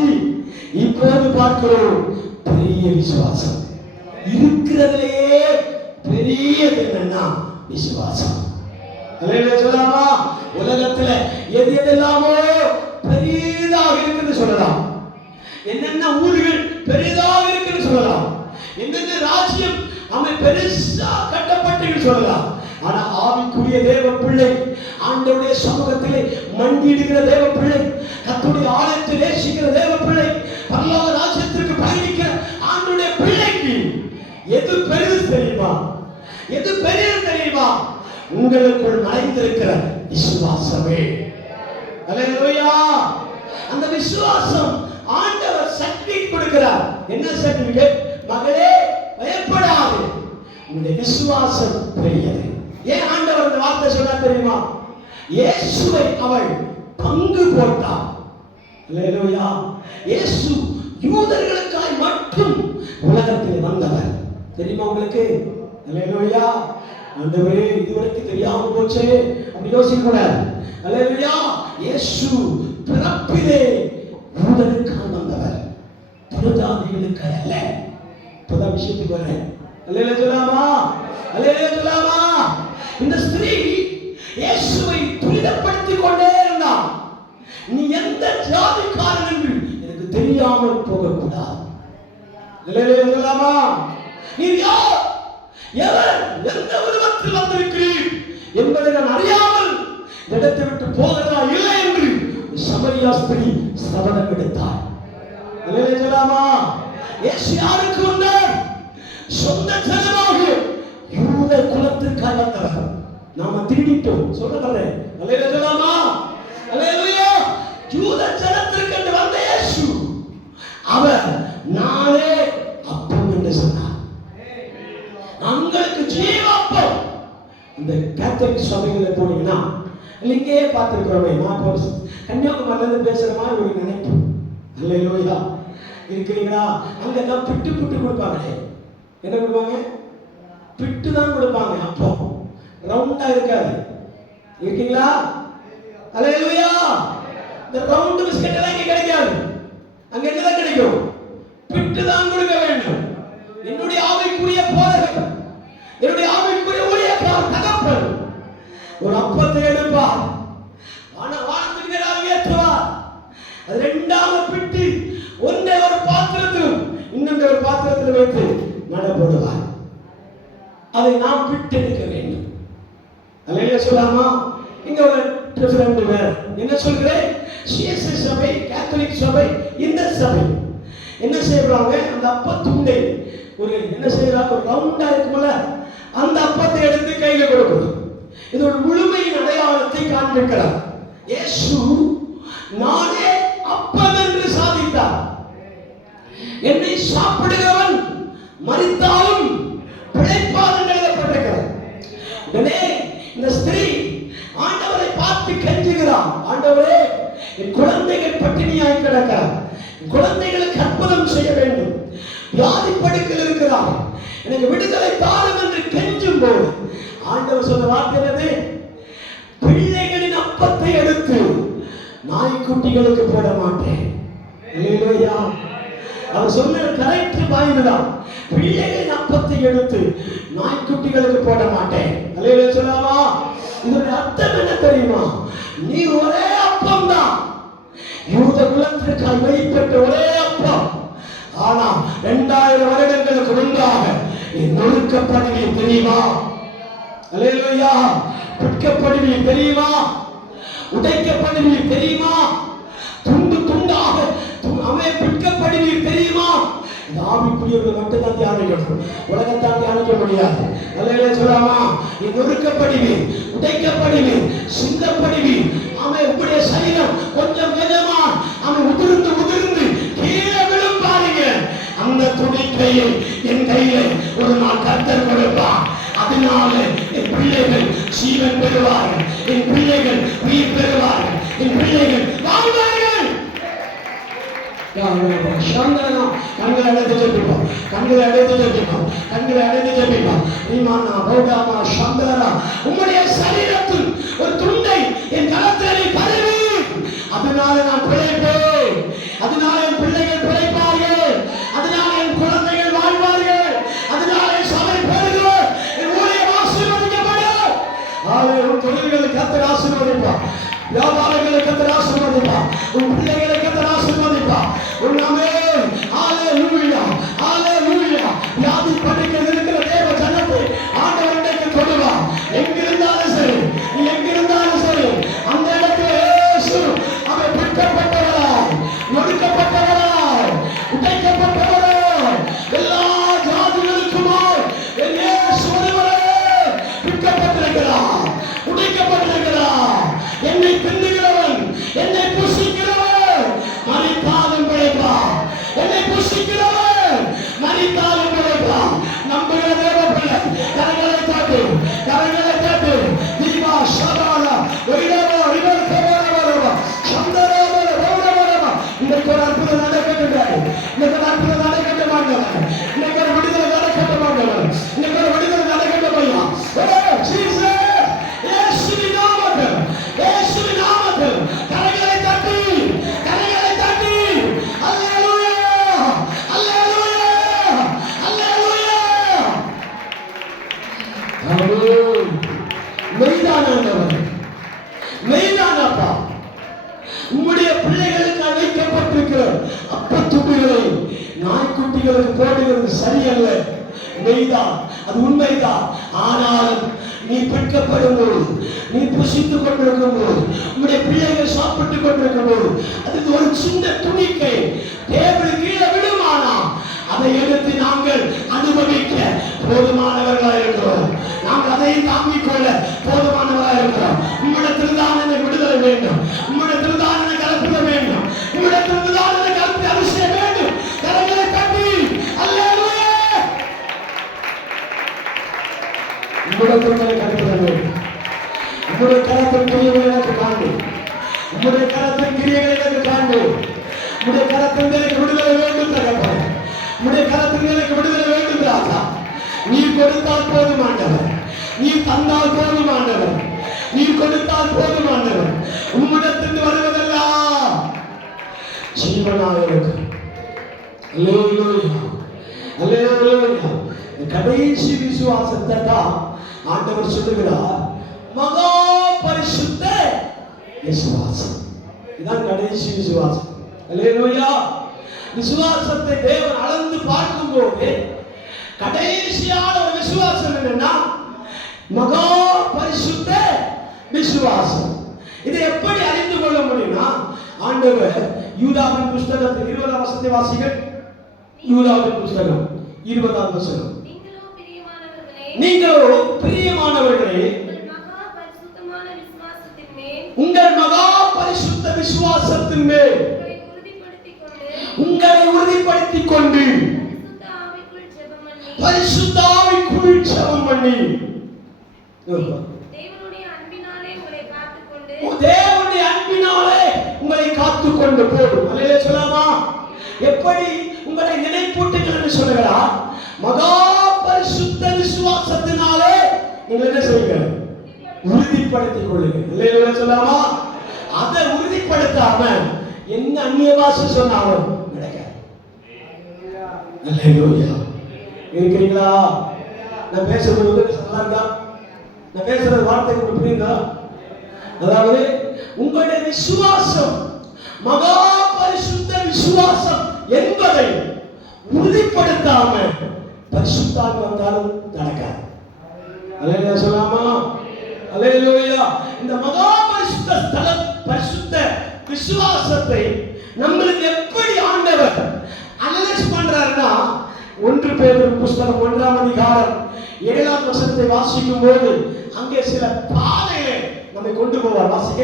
இப்போது பார்க்கிறோம் பெரிய விசுவாசம். இருக்கிறதுலேயே பெரியது என்னன்னா விசுவாசம். அல்லேலூயா சொல்லாமா? உலகத்துல எது எதெல்லாமோ பெரியதாக இருக்குன்னு சொல்லலாம், என்னென்ன ஊர்கள் பெரியதாக இருக்குன்னு சொல்லலாம், என்னென்ன ராஜ்யம் அவன் பெருசா கட்டப்பட்டு சொல்லலாம். ஆனா ஆவிக்குரிய தேவ பிள்ளை, ஆண்டவருடைய சமூகத்திலே மண்டியிடுகிற தேவ பிள்ளை, கர்த்தருடைய ஆலயத்தை நேசிக்கிற தேவ பிள்ளை, பரலோக ராஜ்யத்திற்கு பயணிக்கிற ஆண்டவருடைய பிள்ளைக்கு எது பெரிது தெரியுமா? எது பெரியது தெரியுமா? உங்களுக்குள் மறைந்திருக்கிற விசுவாசமே. அல்லேலூயா! அந்த விசுவாசம் ஆண்டவர் சர்டிபிகேட் கொடுக்கிறார். என்ன சர்டிபிகேட்? மகளே பயப்படாதே, உங்களுடைய விசுவாசம் பெரியது. ஏன் ஆண்டவர் இந்த வார்த்தை சொன்னார் தெரியுமா? இயேசுவை அவள் பங்கு போட்டார். அல்லேலூயா! இயேசு யூதர்களுக்காய் மட்டும் உலகத்தில் வந்தவர். தெரியுமா உங்களுக்கு? அல்லேலூயா! ஆண்டவரே, இதுவரைக்கும் தெரியாம போச்சே அப்படி யோசிக்க கூடாது. அல்லேலூயா! இயேசு பிறப்பிலே யூதர்களுக்காக வந்தவர், புறஜாதிகளுக்கு அல்ல. இப்பதான் விஷயத்துக்கு வரேன். அல்லேலூயா சொல்லாமா? அல்லேலூயா சொல்லாமா? இந்த ஸ்திரீ இயேசுவை துரிதப்படுத்திக் கொண்டே இருந்தார். நீ எந்த ஜாதிக்காரன் என்று எனக்கு தெரியாமல் போகக்கூடாது. அல்லேலூயா சொல்லாமா? நீ யார், எவர், எந்த உருவத்தில் வந்திருக்கிறீர் என்பதை நான் அறியாமல் இடத்தை விட்டு போகிறதா இல்லை என்று சமரியா ஸ்திரீ சபதம் எடுத்தார். அல்லேலூயா சொல்லாமா? இயேசு யாருக்கு வந்தார்? சொந்த ஜனமாக யூத குலத்திற்காக வந்தவர். நாம திருடிட்டோம் சொல்றேன். அல்லேலூயா சொல்லாமா? அல்லேலூயா! யூத ஜனத்திற்கு என்று வந்த இயேசு அவர் நானே அப்பம் என்று சொன்னார். உங்களுக்கு ஜீவாப்பம். இந்த கேத்தலிக் சபைகளில் போனீங்கன்னா இங்கே பார்த்திருக்கிறோமே, நான் கன்னியாகுமரியில இருந்து பேசுற மாதிரி ஒரு நினைப்பு. அல்லேலூயா! இருக்கிறீங்களா? அங்கதான் பிட்டு பிட்டு கொடுப்பாங்களே. என்ன கொடுப்பாங்க? பிட்டு தான் கொடுப்பாங்க. அப்போ ரவுண்டா இருக்காது. இருக்கீங்களா? அல்லேலூயா! இந்த ரவுண்ட் பிஸ்கட் எல்லாம் இங்க கிடைக்காது. அங்க என்னதான் கிடைக்கும்? பிட்டு தான் கொடுக்க வேண்டும். என்னுடைய ஆவிக்குரிய போதகர், என்னுடைய ஆவிக்குரிய ஊழியக்காரர் தகப்பன் ஒரு அப்பத்தை எடுப்பார், வானத்துக்கு நேராக ஏற்றுவார். அது இரண்டாவது பிட்டு ஒன்றை ஒரு பாத்திரத்திலும் இன்னொன்று ஒரு பாத்திரத்தில் வைத்து நடப்படுவார். அதை நாம் பிட்டு எடுக்க வேண்டும். அல்லேலூயா சொல்லாமா? இங்க ஒரு டிஃபரண்ட் வேற என்ன சொல்கிறேன்? சிஎஸ்ஐ சபை, கேத்தலிக் சபை, இந்த சபை என்ன செய்வாங்க? அந்த அப்பத்துண்டை ஒரு என்ன செய்யறாங்க? ஒரு ரவுண்டா இருக்கும்ல, அந்த அப்பத்தை எடுத்து கையில கொடுக்கணும். இது ஒரு முழுமையின் அடையாளத்தை காண்பிக்கிறார். இயேசு நானே அப்பம் என்று சாதித்தார். என்னை சாப்பிடுகிறவன் மரித்தாலும் பிழைப்பான் என்று எழுதப்பட்டிருக்கிறது. உடனே இந்த ஸ்திரீ ஆண்டவரை பார்த்து கெஞ்சுகிறார். ஆண்டவரே, என் குழந்தைகள் பட்டினியாய் கிடக்கிறார், குழந்தைகளுக்கு அற்புதம் செய்ய வேண்டும், வியாதி படுக்கையில் இருக்கிறார், எனக்கு விடுதலை தாரும் என்று கெஞ்சும் போது ஆண்டவர் சொன்ன வார்த்தை என்னது? பிள்ளைகளின் அப்பத்தை எடுத்து நாய்க்குட்டிகளுக்கு போட மாட்டேன். அல்லேலூயா! அவர் சொன்ன கரெக்ட் பாயிண்ட் தான். பிள்ளைகளின் அப்பத்தை எடுத்து நாய்க்குட்டிகளுக்கு போட மாட்டேன். அல்லேலூயா சொல்லாமா? இதனுடைய அர்த்தம் என்ன தெரியுமா? நீ ஒரே அப்பம் தான், யூத குலத்திற்காக வெளிப்பட்ட ஒரே அப்பம். ஆனா 2000 வருடங்களுக்கு முன்பாக நொறுக்கப்படுவீ தெரியுமா? அல்லேலூயா! பிற்கப்படுவீ தெரியுமா? உடைக்கப்படுவீ தெரியுமா? துண்டு துண்டாக அவை பிற்கப்படுவீ தெரியுமா? இந்த ஆவிக்குரியவர்கள் மட்டும்தான் தியானிக்கணும், உலகத்தான் தியானிக்க முடியாது. அல்லையா சொல்லாமா? நீ நொறுக்கப்படுவீர், உடைக்கப்படுவீர், சிந்தப்படுவீர். அவன் உங்களுடைய சரீரம் கொஞ்சம் கொஞ்சமா அவன் உதிர்ந்து உதிர்ந்து கீழே விழும் பாருங்க. அந்த துணிக்கையை என் கையில ஒரு நாள் கர்த்தர் கொடுப்பார். அதனால என் பிள்ளைகள் ஜீவன் பெறுவார்கள், என் பிள்ளைகள் உயிர் பெறுவார்கள், என் பிள்ளைகள் வாழ்வார்கள். கண்களை அடைத்து ஜெபிப்போம், கண்களை அடைத்து ஜெபிப்போம், கண்களை அடைத்து ஜெபிப்போம். ஈமானா பௌடாமா சந்தரா உம்முடைய சரீரத்தில் ஒரு துண்டை என் கரத்திலே பரவி, அதனால நான் பிழைப்பேன், அதனால என் பிள்ளைகள் பிழைப்பார்கள், அதனால என் குழந்தைகள் வாழ்வார்கள், அதனால என் சபை பெருகும், என் ஊழியம் ஆசீர்வதிக்கப்படும். உன் தொழில்களை கர்த்தர் ஆசீர்வதிப்பார், வியாபாரங்களை கர்த்தர் ஆசீர்வதிப்பார், உன் பிள்ளைகளை கர்த்தர் ஆசீர்வதிப்பார். ஆமென். ஹalleluya, ஹalleluya. வியாதி படுக்கையில் இருக்கிற தேவ ஜனத்தை ஆண்டவர் இன்றைக்கு தொடுவார். எங்கிருந்தாலும் சரி, எங்கிருந்தாலும் சரி, அந்த இடத்துல இயேசு அவன் பிடிக்கப்பட்டவராய், நொறுக்கப்பட்டவராய், உடைக்கப்பட்டவராய், எல்லா ஜாதிகளுக்குமாய் இயேசு ஒருவரே பிடிக்கப்பட்டிருக்கிறார், உடைக்கப்பட்டிருக்கிறார். என்னை தின்னுகிறவன், என்னை புசிக்கிறவன் மரித்தாலும் பிழைப்பான், என்னை புசிக்கிறவன் மரித்தாலும் பிழைப்பான். நம்புகிற தேவ பிள்ளை கரங்களை தட்டு, கரங்களை தட்டு. தீபா சதாலா ஒயிலவா ரிவர்கவரவரவா சந்தரவர ரவரவரவா. இன்றைக்கு ஒரு அற்புதம் நடக்கட்டும், இன்னைக்கு ஒரு அற்புதம் நடக்கட்டும் ஆண்டவரே, இன்னைக்கு ஒரு விடுதலை நடக்கட்டும் ஆண்டவரே, இன்னைக்கு ஒரு விடுதலை நடக்கட்டும் ஐயா. ஓ ஜீசஸ், இயேசுவின் நாமத்தில், இயேசுவின் நாமத்தில் கரங்களை தட்டி, கரங்களை தட்டி. அல்லேலூயா, அல்லேலூயா, அல்லேலூயா. ஆமென். மெய்தானவரே, மெய்தானப்பா. உம்முடைய பிள்ளைகளுக்கு வைக்கப்பட்டிருக்கிற அப்பத்துக்குகளை நாய்க்குட்டிகளுக்கு போடுகிறது சரியல்ல. மெய்தான், அது உண்மைதான். ஆனாலும் நீ பிற்கப்படும் போது, நீ புசித்துக் கொண்டிருக்கும் போது, உங்களுடைய பிள்ளைகள் சாப்பிட்டுக் கொண்டிருக்கும் போது, அதுக்கு ஒரு சின்ன துணிக்கை டேபிள் கீழே விடுமானா அதை எடுத்து நாங்கள் அனுபவிக்க போதுமானவர்களாக இருக்கிறோம். நாங்கள் அதை தாங்கிக் கொள்ள போதுமானவர்களாக இருக்கிறோம். உம்மிடத்தில் தான் எனக்கு விடுதலை வேண்டும், உம்மிடத்தில் தான் எனக்கு அற்புதம் வேண்டும், உம்மிடத்தில் தான் எனக்கு அபிஷேகம் வேண்டும். கரங்களை தட்டி அல்லேலூயா. உம்மிடத்தில் எனக்கு அற்புதம் வேண்டும், உம்முடைய கரத்தின் கிரியைகளை எனக்கு காண்பு, உம்முடைய கரத்தின் கிரியைகளை எனக்கு காண்பு, உம்முடைய கரத்தின் எனக்கு விடுதலை வேண்டும் தகப்பனே, உம்முடைய கரத்தின் எனக்கு விடுதலை வேண்டும் ராஜா. நீ கொடுத்தால் போதும் ஆண்டவர், நீ தந்தால் போதும் ஆண்டவர், நீ கொடுத்தால் போதும் ஆண்டவர். உம்மிடத்திற்கு வருவதெல்லாம் ஜீவனாக இருக்கும். அல்லேலூயா, அல்லேலூயா. கடைசி விசுவாசத்தை தான் ஆண்டவர் சொல்லுகிறார், மகா பரிசுத்த விசுவாசம். இதுதான் கடைசி விசுவாசம். அல்லேலூயா. விசுவாசத்தை தேவன் அளந்து பார்க்கும்போது கடைசியான ஒரு விசுவாசம் என்னன்னா மகா பரிசுத்த விசுவாசம். இதை எப்படி அறிந்து கொள்ள முடியும்னா, ஆண்டவர் யூதாவின் புஸ்தகத்தில் 20ஆம் வசனத்தை வாசிகள். யூதாவின் புஸ்தகம் 20ஆம் வசனம். நீங்களோ பிரியமானவர்களே உங்கள் மகா பரிசுத்த விசுவாசத்தின் மேல் உங்களை உறுதிப்படுத்திக் கொண்டு பரிசுத்த ஆவிக்குள் ஜெபம் பண்ணி தேவனுடைய அன்பினாலே உங்களை காத்துக்கொண்டு போடும். அல்லேலூயா சொல்லாமா? எப்படி உங்களை நினைப்பூட்டுங்கள் என்று சொல்லுகிறார். மகா பரிசுத்த விசுவாசத்தினாலே நீங்கள் என்ன செய்யுங்க? உறுதிப்படுத்திக் கொள்ளுங்கள். அல்லேலூயா சொல்லாமா? அதை உறுதிப்படுத்தாம என்ன அந்நிய பாஷை சொன்னாலும் நடக்காது. அல்லேலூயா. இருக்கிறீங்களா? நான் பேசுறது உங்களுக்கு நல்லா இருக்கா? நான் பேசுற வார்த்தை உங்களுக்கு புரியுதா? அதாவது உங்களுடைய விசுவாசம் மகா பரிசுத்த விசுவாசம் என்பதை உறுதிப்படுத்தாம பரிசுத்தாவி வந்தாலும் நடக்காது. அல்லேலூயா சொல்லாமா? அல்லேலூயா. இந்த மகா பரிசுத்த ஸ்தலம், பரிசுத்த விசுவாசத்தை நம்மளுக்கு எப்படி ஆண்டவர் அனலைஸ் பண்றாருன்னா, பேதுரு புஸ்தகம் 1ஆம் அதிகாரம் 7ஆம் வசனத்தை வாசிக்கும் போது அங்கே சில பாதைகளை நம்மை கொண்டு போவார். வாசிக்க,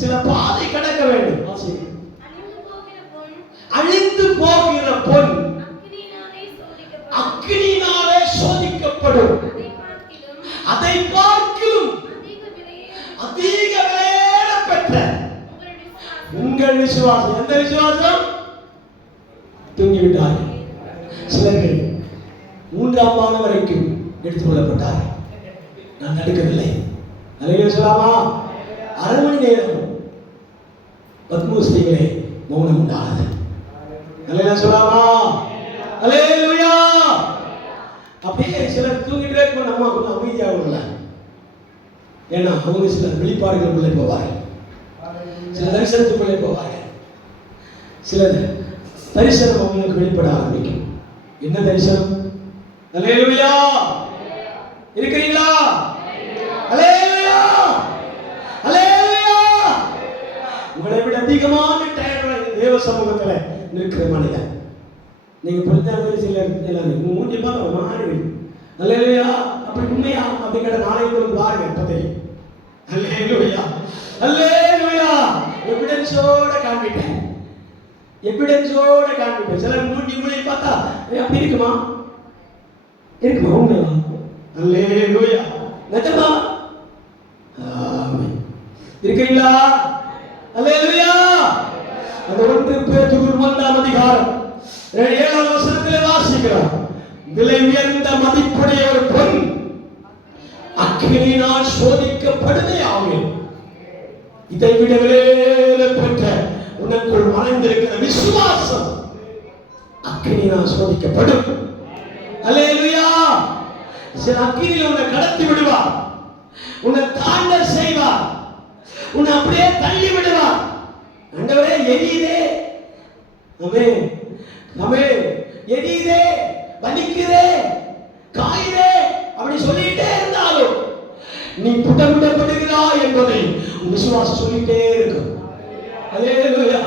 சில பாதை கடக்க வேண்டும். வாசிக்க, அழிந்து போகிற பொன் அக்கினியினாலே சோதிக்கப்படும், அதை பார்க்கிலும் அதிக விலையேற பெற்ற உங்கள் விசுவாசம். எந்த விசுவாசம்? தூங்கிவிட்டார்கள். சிலர்கள் 3ஆம் வானம் வரைக்கும் எடுத்துக் கொள்ளப்பட்டார்கள். நான் தடுக்கவில்லை. அல்லேலூயா சொல்லாமா? அரை மணி நேரம் பத்மஸ்திகளே மௌனம் உண்டானது. அல்லேலூயா சொல்லாமா? அல்லேலூயா. அப்படியே சிலர் தூங்கிட்டே இருக்கும், நம்ம கொஞ்சம் அமைதியாகல. ஏன்னா அவங்க சில வெளிப்பாடுகளுக்குள்ளே போவார்கள், சில தரிசனத்துக்குள்ளே போவார்கள். சில தரிசனம் அவங்களுக்கு வெளிப்பட ஆரம்பிக்கும். என்ன தரிசனம்? அல்லேலூயா. இருக்கிறீங்களா? அல்லேலூயா, அல்லேலூயா. உங்களை விட அதிகமான டயர்ட் தேவ சமூகத்தில் நிற்கிற மனிதன் நீங்க புரிஞ்சாலும் சில மூஞ்சி பார்த்து ஒரு மாதிரி அல்லேலூயா அப்படி உண்மையா அப்படிங்கிற நாளைக்கு ஒரு பாருங்க பதவி. அல்லேலூயா, அல்லேலூயா. எவிடன்ஸோட காண்பிட்டேன், எவிடன்ஸோட காண்பிப்பேன். சிலர் மூஞ்சி மூளை பார்த்தா அப்படி இருக்குமா? இருக்குமா? உண்மையா? அல்லேலூயா. நிஜமா? ஆமென். இருக்கீங்களா? அல்லேலூயா. அந்த 1 பேதுரு 1ஆம் அதிகாரம் 7ஆம் வசனத்திலே வாசிக்கிறோம். விலை உயர்ந்த மதிப்புடைய ஒரு பொன் அக்கினியினால் சோதிக்கப்படுதே ஆகும். இதை விட விலையேற பெற்ற உனக்குள் மறைந்திருக்கிற விசுவாசம் அக்கினியினால் சோதிக்கப்படும். அல்லேலூயா. சில அக்கினியில் உன்னை கடத்தி விடுவார், உன்னை தாண்ட செய்வார், உன்னை அப்படியே தள்ளி விடுவார். ஆண்டவரே எரியுதே, ஆமென், ஆமென், எரியுதே, வலிக்குதே, காயுதே அப்படி சொல்லிட்டே இருந்தாலும் நீ புடமிடப்படுகிறாய் என்பதை உன் விசுவாசம் சொல்லிட்டே இருக்கும். அல்லேலூயா.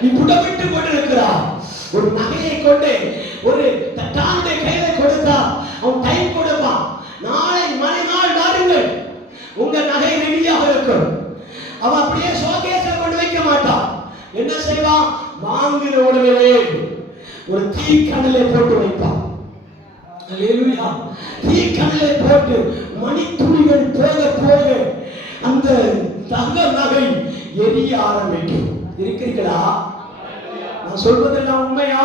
நீ புடமிட்டு கொண்டிருக்கிறாய். ஒரு நகையை கொண்டு ஒரு தட்டானுடைய கையில கொடுத்தா அவன் டைம் கொடுப்பான். நாளை மறுநாள் வாருங்கள், உங்க நகை ரெடியாக இருக்கும். அவன் அப்படியே ஷோகேஸில் கொண்டு வைக்க மாட்டான். என்ன செய்வான்? வாங்கின உடனே ஒரு தீக்கனலை போட்டு வைப்பான். அல்லேலூயா. தீக்கனலை போட்டு மணித்துளிகள் போக போக அந்த தங்க நகை எரிய ஆரம்பிக்கும். இருக்கிறீர்களா? நான் சொல்வதெல்லாம் உண்மையா?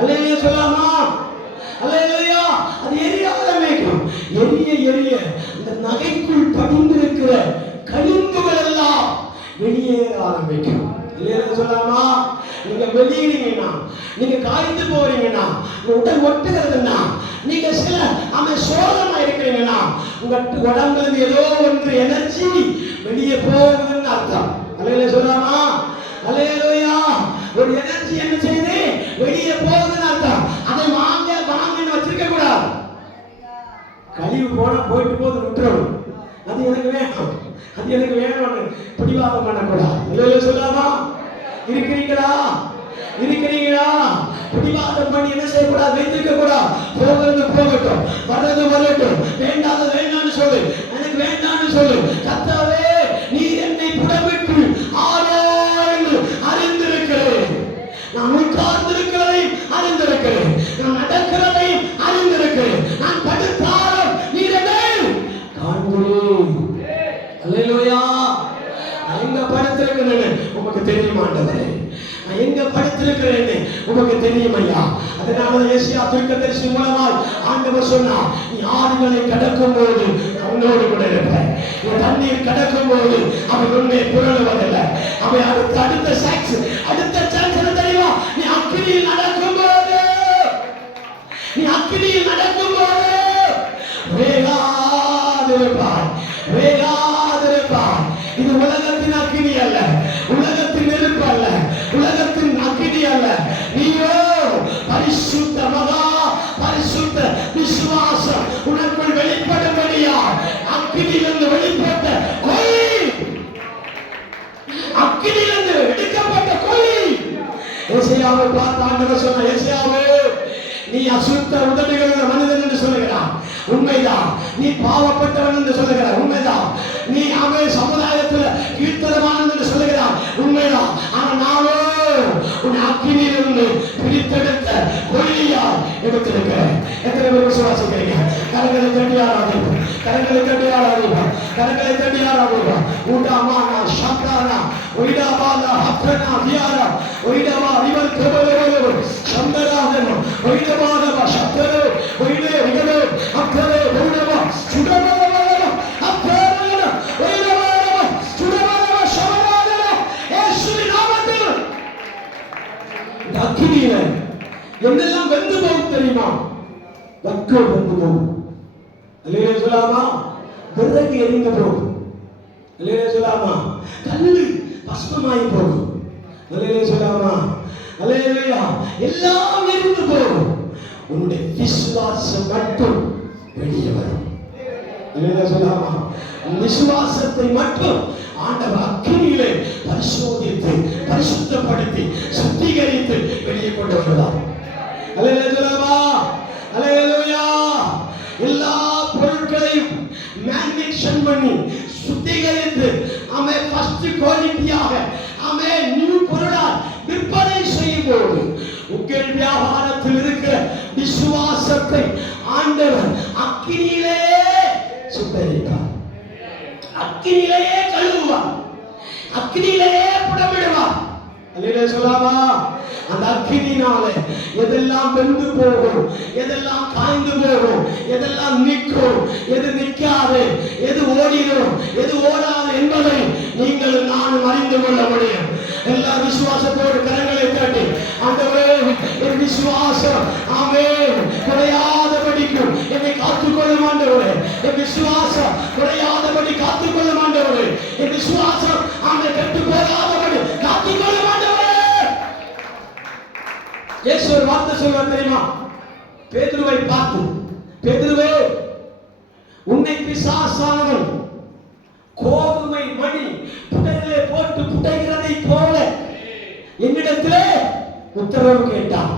அல்லேலூயா சொல்லாமா? அல்லேலூயா. அது எரிய ஆரம்பிக்கும். எரிய எரிய அந்த நகைக்குள் படிந்திருக்கிற கழிவுகள் எல்லாம் வெளியேற ஆரம்பிக்கும். அல்லேலூயா சொல்லாமா? நீங்க வெளியேறீங்கன்னா, நீங்க காய்ந்து போறீங்கன்னா, உடல் ஒட்டுகிறதுன்னா, நீங்க சில சோகமா இருக்கிறீங்கன்னா, உங்க உடம்புல ஏதோ ஒன்று எனர்ஜி வெளியே போகுதுன்னு அர்த்தம். அல்லேலூயா சொல்லாமா? அல்லேலூயா. ஒரு எனர்ஜி என்ன செய்யுது? வெளியே போகுதுன்னு அர்த்தம். அதை வாங்கன்னு வச்சிருக்க கூடாது. கழிவு போனா போயிட்டு போது விட்டுறணும். அது எனக்கு வேணும், அது எனக்கு வேணும்னு பிடிவாதம் பண்ணக்கூடாது. அல்லேலூயா சொல்லாமா? இருக்கிறீங்களா? இருக்கிறீங்களா? பிடிவாதம் பண்ணி என்ன செய்யக்கூடாது? வைத்திருக்க கூடாது. போகிறது போகட்டும், வர்றது வரட்டும், வேண்டாத வேண்டாம்னு சொல்லு, எனக்கு வேண்டாம்னு சொல்லு. கர்த்தாவே நீர் என்னை புடமிட்டு ஆராய்ந்து அறிந்திருக்கிறேன். நான் உட்கார்ந்திருக்கிறதை அறிந்திருக்கிறேன், நான் நடக்கிறதையும் அறிந்திருக்கிறேன், நான் படுத்தாலும் நீர் என்னை காண்கிறேன். அல்லேலூயா. நான் எங்க படுத்திருக்கிறேன்னு உமக்கு தெரியுமா ஆண்டவரே? நான் எங்க படுத்திருக்கிறேன்னு உமக்கு தெரியும் ஐயா. அதனால ஏசியா தீர்க்கதரிசி மூலமாய் ஆண்டவர் சொன்னார், நீ ஆறுகளை கடக்கும் போது உன்னோடு கூட இருப்பேன், நீ தண்ணீர் கடக்கும் போது அவன் உன்னை புரளுவதில்லை. அவன் அடுத்த சாக்ஸ் அடுத்த சான்ஸ் தெரியுமா? நீ அக்கினியில் நடக்கும் போது, நீ அக்கினியில் நடக்கும் போது வேகாதிருப்பாய், வேகாதிருப்பாய். இது உலகத்தின் அக்கினி அல்ல, உலகத்தின் நெருப்பு அல்ல, உலகத்தின் அக்கினி அல்ல. நீயோ பரிசுத்த மகா பரிசுத்த விசுவாசம் உனக்குள் வெளிப்படும்படியா அக்கினியிலிருந்து வெளிப்பட்ட கொள்ளி, அக்கினியிலிருந்து எடுக்கப்பட்ட கொள்ளி. ஏசாயாவை பார்த்து ஆண்டவர் சொன்ன, ஏசாயாவே நீ அசுத்த உதடுகள் உள்ள மனிதன் என்று சொல்லுகிறான், உண்மைதான். நீ பாவப்பட்டவன் என்று சொல்லுகிறான், உண்மைதான். நீ அவன் சமுதாயத்தில் கீழ்த்தரமானது என்று சொல்லுகிறான், உண்மைதான். ஆனால் நானோ உன் அக்கினியிலிருந்து பிரித்தெடுத்த ஒளியால் எடுத்திருக்கிறேன். எத்தனை பேர் விசுவாசிக்கிறீங்க? கரங்களை தட்டி ஆராதிப்போம், கரங்களை தட்டி ஆராதிப்போம், கரங்களை தட்டி ஆராதிப்போம். உடாமானா சந்தானா ஒய்டாபாலா ஹப்ரனா தியாரா ஒய்டாபா ரிவல் கபலவலவ சந்தராதன ஒய்டாபாலா சத்தரே ஒய்டே ரிகலே அக்கரே ஒய்டாபா சுடபலவலவ அக்கரே ஒய்டாபாலா சுடபலவ சவராதன இயேசுவின் நாமத்தில் அக்கினியில என்னெல்லாம் வெந்து போகும் தெரியுமா? வக்கோல் வெந்து போகும். அல்லேலூயா சொல்லாமா? விறகு எரிந்து போகும். அல்லேலூயா சொல்லாமா? கல்லு பஸ்மமாயி போகும். அல்லேலூயா சொல்லாமா? அல்லேலூயா. எல்லாம் எரிந்து போகும். உன்னுடைய விசுவாசம் மட்டும் வெளியே வரும். அல்லேலூயா சொல்லாமா? விசுவாசத்தை மட்டும் ஆண்டவர் அக்கினியிலே பரிசோதித்து பரிசுத்தப்படுத்தி சுத்திகரித்து வெளியே கொண்டு வருவார். அல்லேலூயா சொல்லாமா? அல்லேலூயா. எல்லா பொருட்களையும் மேனுஃபேக்சர் பண்ணி சுத்திகரித்து அவன் ஃபர்ஸ்ட் குவாலிட்டியாக அவன் நியூ பொருளால் விற்பனை செய்யும் போது உங்கள் வியாபாரத்தில் இருக்கிற விசுவாசத்தை ஆண்டவர் அக்கினியிலே சுத்தரிப்பார், அக்கினியிலே கழுவுவார், அக்கினியிலே புடமிடுவார். அல்லேலூயா சொல்லாமா? அந்த அக்கினினாலே எதெல்லாம் வெந்து போகும், எதெல்லாம் காய்ந்து போகும், எதெல்லாம் நிற்கும், எது நிற்காது, எது ஓடிடும், எது ஓடாது என்பதை நீங்கள் நானும் அறிந்து கொள்ள முடியும். எல்லா விசுவாசத்தோடு கரங்களை தட்டி ஆண்டவரே என் விசுவாசம் ஆமென் குறையாதபடிக்கும் என்னை காத்துக்கொள்ளும் ஆண்டவரே, என் விசுவாசம் குறையாதபடி காத்துக்கொள்ளும் ஆண்டவரே, என் விசுவாசம் ஆமென் கெட்டு போகாதபடி காத்துக்கொள்ளும் ஆண்டவரே. இயேசு ஒரு வார்த்தை சொல்வார் தெரியுமா? பேதுருவை பார்த்து, பேதுருவே உன்னை பிசாசானவன் கோதுமை மணி புடையிலே போட்டு புடைகிறதை போல என்னிடத்திலே உத்தரவு கேட்டான்.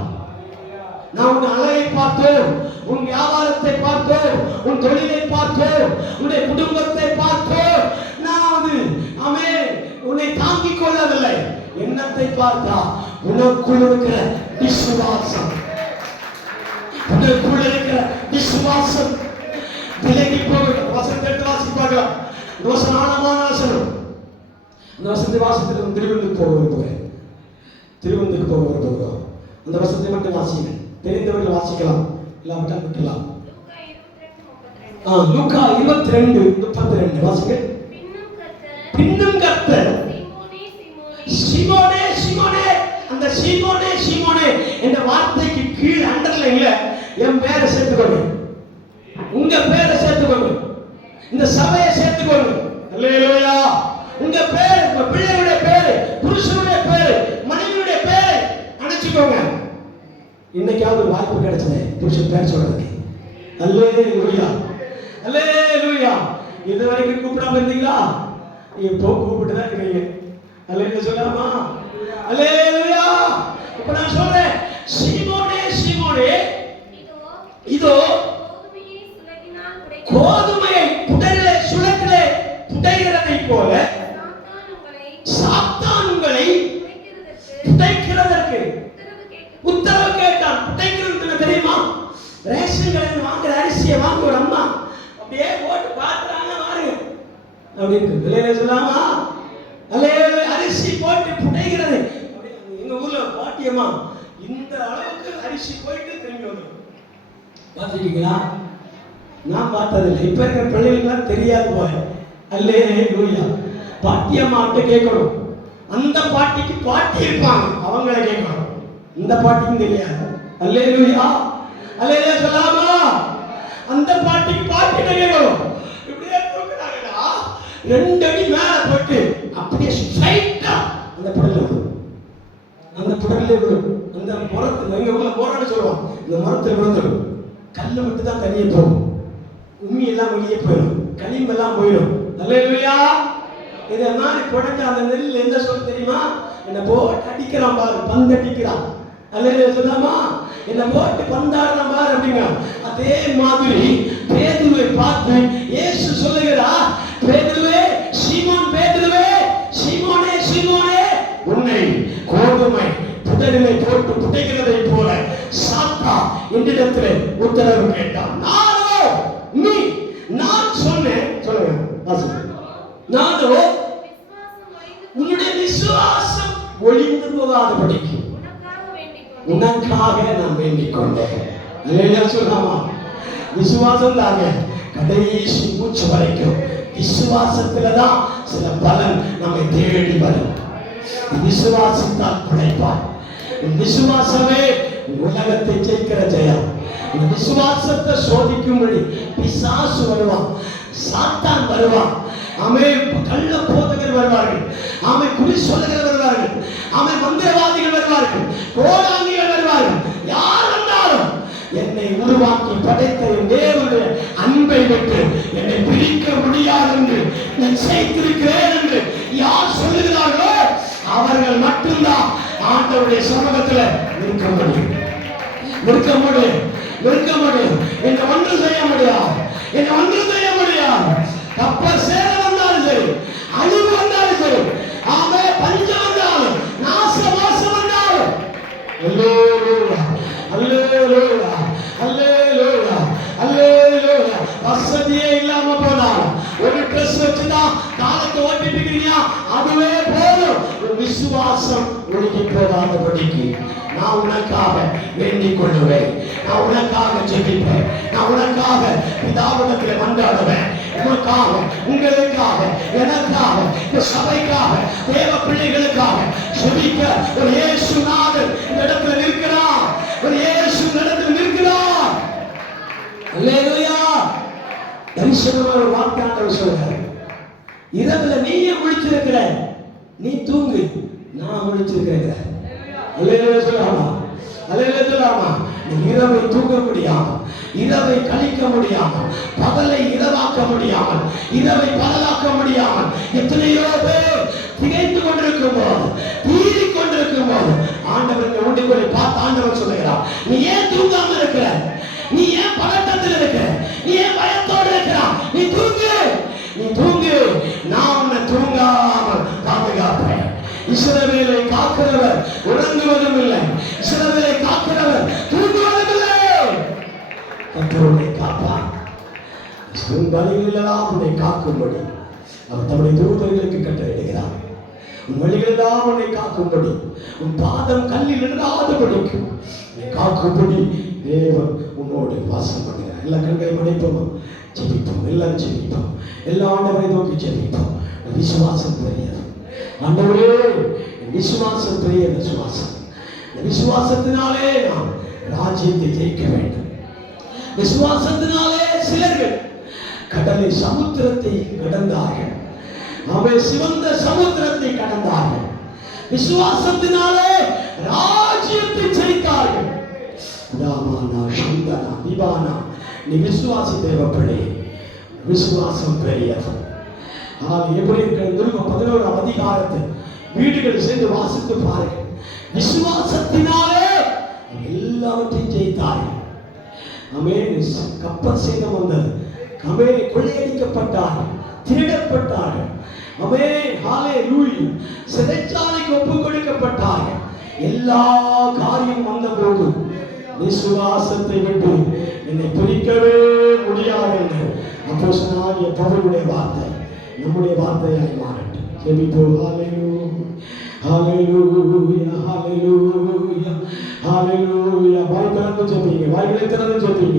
நான் உன் அழகை பார்த்தோம், உன் வியாபாரத்தை பார்த்தோம், உன் தொழிலை பார்த்தோம், உன்னுடைய குடும்பத்தை பார்த்தோம். நான் ஆமென் உன்னை தாங்கிக் கொள்ளவில்லை. என்னத்தை பார்த்தா? உனக்குள் இருக்கிற விசுவாசம், உனக்குள் இருக்கிற விசுவாசம் விலகி போகட்டும். வசனத்தை வாசிப்பாங்க. ஆழமான வசனம். அந்த வசனத்தை வாசத்தில் திருவந்துக்கு போக விரும்புகிறேன், திருவந்துக்கு போக விரும்புகிறோம். அந்த வசனத்தை மட்டும் வாசிங்க. தெரிந்தவர்கள் வாசிக்கலாம், இல்லாவிட்டால் விட்டுலாம். லூக்கா 22:32 வாசிங்க. பின்னும் கர்த்தர் சீமோனே சீமோனே, அந்த சீமோனே சீமோனே என்ற வார்த்தைக்கு கீழ் அண்டர்லைன்ல என் பேரை சேர்த்துக்கோங்க, உங்க பேரை சேர்த்துக்கோங்க, இந்த சபையை சேர்த்துக்கோங்க. அல்லேலூயா. உங்க பேர், உங்க பிள்ளையுடைய பேரு, புருஷனுடைய பேரு, மனைவியுடைய பேரை அணைச்சுக்கோங்க. இன்னைக்காவது வாய்ப்பு கிடைச்சது புருஷன் பேர் சொல்றதுக்கு. அல்லேலூயா, அல்லேலூயா. இது வரைக்கும் கூப்பிடாம இருந்தீங்களா? இப்போ கூப்பிட்டு தான் இருக்கீங்க. அல்லேலூயா சொல்லாமா? அல்லேலூயா. இப்ப நான் சொல்றேன், சீமோனே சீமோனே, இதோ கோதுமையை புடையிலே சுழற்றிலே புடைகிறதை போல சாத்தான் உங்களை புடைக்கிறதற்கு உத்தரவு கேட்டான். புடைக்கிறது தெரியுமா? ரேஷன் கடையில் வாங்குற அரிசியை வாங்க ஒரு அம்மா அப்படியே போட்டு பாத்துறாங்க பாருங்க அப்படின்னு சொல்லாமா? அல்லேலூயா. அரிசி போட்டு புடைகிறது. எங்க ஊர்ல பாட்டியம்மா இந்த அளவுக்கு அரிசி போயிட்டு திரும்பி வந்துடும். பார்த்துருக்கீங்களா? நான் பார்த்ததில்லை. இப்ப இருக்கிற பிள்ளைகளுக்கு தெரியாது போய். அல்லேலூயா. பாட்டியம்மாட்ட கேட்கணும். அந்த பாட்டிக்கு பாட்டி இருப்பாங்க, அவங்கள கேட்கணும். இந்த பாட்டிக்கும் தெரியாது. அல்லேலூயா, அல்லேலூயா சொல்லாமா? அந்த பாட்டிக்கு பாட்டி கேட்கணும். இப்படியே தூக்குறாங்கடா, 2 அடி மேல போட்டு அப்படியே ஸ்ட்ரைட்டா அந்த புடல்ல விடும், அந்த புடல்ல விடும். அந்த மரத்துல, எங்க ஊர்ல மரம்னு சொல்லுவோம், இந்த மரத்துல விழுந்துடும். கல்லு மட்டும் தான் தனியே போகும், உம்மி எல்லாம் வெளியே போயிடும், களிம்பெல்லாம் போயிடும். அல்லேலூயா. இதை மாதிரி புடஞ்ச அந்த நெல் என்ன சொல்ல தெரியுமா? என்ன போட்டு அடிக்கிறான் பாரு, பந்து அடிக்கிறான். அல்லேலூயா சொல்லாமா? என்ன போட்டு பந்தாடுற மாதிரி அப்படிங்க. அதே மாதிரி பேதுருவை பார்த்து இயேசு சொல்லுகிறார், பேதுருவே, சீமோன் பேதுருவே, சீமோனே சீமோனே, உன்னை கோதுமை புதரிலே போட்டு புதைக்கிறதை போல சாத்தா என்னிடத்திலே உத்தரவு கேட்டான். நானோ நீ நான் சொன்னேன், சொல்லுங்க நானோ உன்னுடைய விசுவாசம் ஒளிந்து போகாதபடிக்கு உனக்காக நான் வேண்டிக் கொண்டேன். அல்லேலூயா சொல்லாமா? விசுவாசம் தாங்க கடைசி மூச்சு வரைக்கும். விசுவாசத்துல தான் சில பலன் நம்மை தேடி வரும். விசுவாசித்தால் பிழைப்பார். விசுவாசமே உலகத்தை ஜெயிக்கிற ஜெயம். விசுவாசத்தை சோதிக்கும்படி பிசாசு வருவான், சாத்தான் வருவான், கள்ள போதகர் வருவார்கள், குறி சொல்லுகிறவர் வருவார்கள், மந்திரவாதிகள் வருவார்கள், கோடாங்கிகள் வருவார்கள். யார் வந்தாலும் என்னை உருவாக்கி படைத்த என் தேவனுடைய அன்பை விட்டு என்னை பிரிக்க முடியாது என்று நிச்சயித்திருக்கிறேன் என்று யார் சொல்லுகிறார்களோ அவர்கள் மட்டும்தான் ஆண்டவருடைய சமூகத்தில் நிற்க முடியும். நிற்க முடியும். என்னை ஒன்று செய்ய முடியாது. கப்பல் சேதம் வந்தாலும் சரி, அழிவு வந்தாலும் சரி, பஞ்சம் வந்தாலும், நாசம் வந்தாலும், வசதியே இல்லாம போனாலும் ஒரு ட்ரெஸ் வச்சுதான் காலத்தை ஓட்டிட்டு இருக்கிறீங்க, அதுவே போதும். விசுவாசம் ஒழுங்கி போகாதபடிக்கு நான் உனக்காக வேண்டிக் கொள்ளுவேன், நான் உனக்காக ஜெபிப்பேன், நான் உனக்காக பிதாவிடத்தில் மன்றாடுவேன். உனக்காக, உங்களுக்காக, எனக்காக, இந்த சபைக்காக, தேவ பிள்ளைகளுக்காக ஜெபிக்க ஒரு இயேசுநாதர் இந்த இடத்துல நிற்கிறார். ஒரு இயேசு இந்த இடத்துல நிற்கிறார். அல்லேலூயா. தரிசனமா ஒரு வார்த்தை சொல்றாரு, இரவுல நீயே முழிச்சிருக்கிற, நீ தூங்கு, நான் முழிச்சிருக்கிறேன். அல்லேலூயா சொல்லாமா? அல்லேலூயா சொல்லாமா? இரவை தூங்க முடியாமல், இரவை கழிக்க முடியாமல், பகலை இரவாக்க முடியாமல், இரவை பகலாக்க முடியாமல் எத்தனையோ பேர் திகைத்து கொண்டிருக்கும் போது, தீரி கொண்டிருக்கும் போது ஆண்டவருக்கு உண்டிக்கொள்ளி பார்த்து ஆண்டவர் சொல்லுகிறார், நீ ஏன் தூங்காம இருக்கிற? நீ ஏன் பதட்டத்தில் இருக்கிற? நீ ஏன் பயத்தோடு இருக்கிறான்? நீ தூங்கு, நான் உன்னை தூங்காமல் பாதுகாப்பேன். இஸ்ரவேலை காக்கிறவர் உறங்குவதும் இல்லை, இஸ்ரவேலை காக்கிறவர் தூங்குவதும் இல்லை. கர்த்தரை காப்பார். உன் வழிகளெல்லாம் உன்னை காக்கும்படி அவர் தம்முடைய தூதர்களுக்கு கட்டளையிடுகிறார். உன் வழிகளெல்லாம் உன்னை காக்கும்படி, உன் பாதம் கல்லில் இடாதபடிக்கு காக்கும்படி தேவன் உன்னோடு வாசம் பண்ணுகிறார். எல்லா கண்களை மறைப்போம், ஜெபிப்போம், எல்லாரும் ஜெபிப்போம், எல்லா ஆண்டவரை நோக்கி ஜெபிப்போம். விசுவாசம் பெரியது. ஆண்டவரே, விசுவாசம் பெரிய விசுவாசம். விசுவாசத்தினாலே நாம் ராஜ்யத்தை ஜெயிக்க வேண்டும். விசுவாசத்தினாலே சிலர்கள் கடலை சமுத்திரத்தை கடந்தார்கள். சிவந்த சமுத்திரத்தை கடந்தார்கள். விசுவாசத்தினாலே ராஜ்யத்தை ஜெயித்தார்கள். நீ விசுவாசி தேவப்படே, விசுவாசம் பெரியது. எப்படி இருக்கிற 11ஆம் அதிகாரத்தை வீடுகள் சென்று வாசித்து பாருங்கள். விசுவாசத்தினாலே எல்லாவற்றையும் ஜெயித்தார்கள். கப்பல் சேதம் வந்தது, கொள்ளையடிக்கப்பட்டார்கள், திருடப்பட்டார்கள், சிறைச்சாலைக்கு ஒப்புக் கொடுக்கப்பட்டார்கள். எல்லா காரியம் வந்த போது விசுவாசத்தை விட்டு என்னை பிரிக்கவே முடியாது என்று அப்போஸ்தலனாகிய பவுலுடைய வார்த்தை நம்முடைய வார்த்தையாய் மாறட்டும். ஜெபிப்போம். ஹல்லேலூயா, ஹல்லேலூயா, ஹல்லேலூயா. வாய் திறந்து ஜெபிங்க, வாய்களை திறந்து ஜெபிங்க.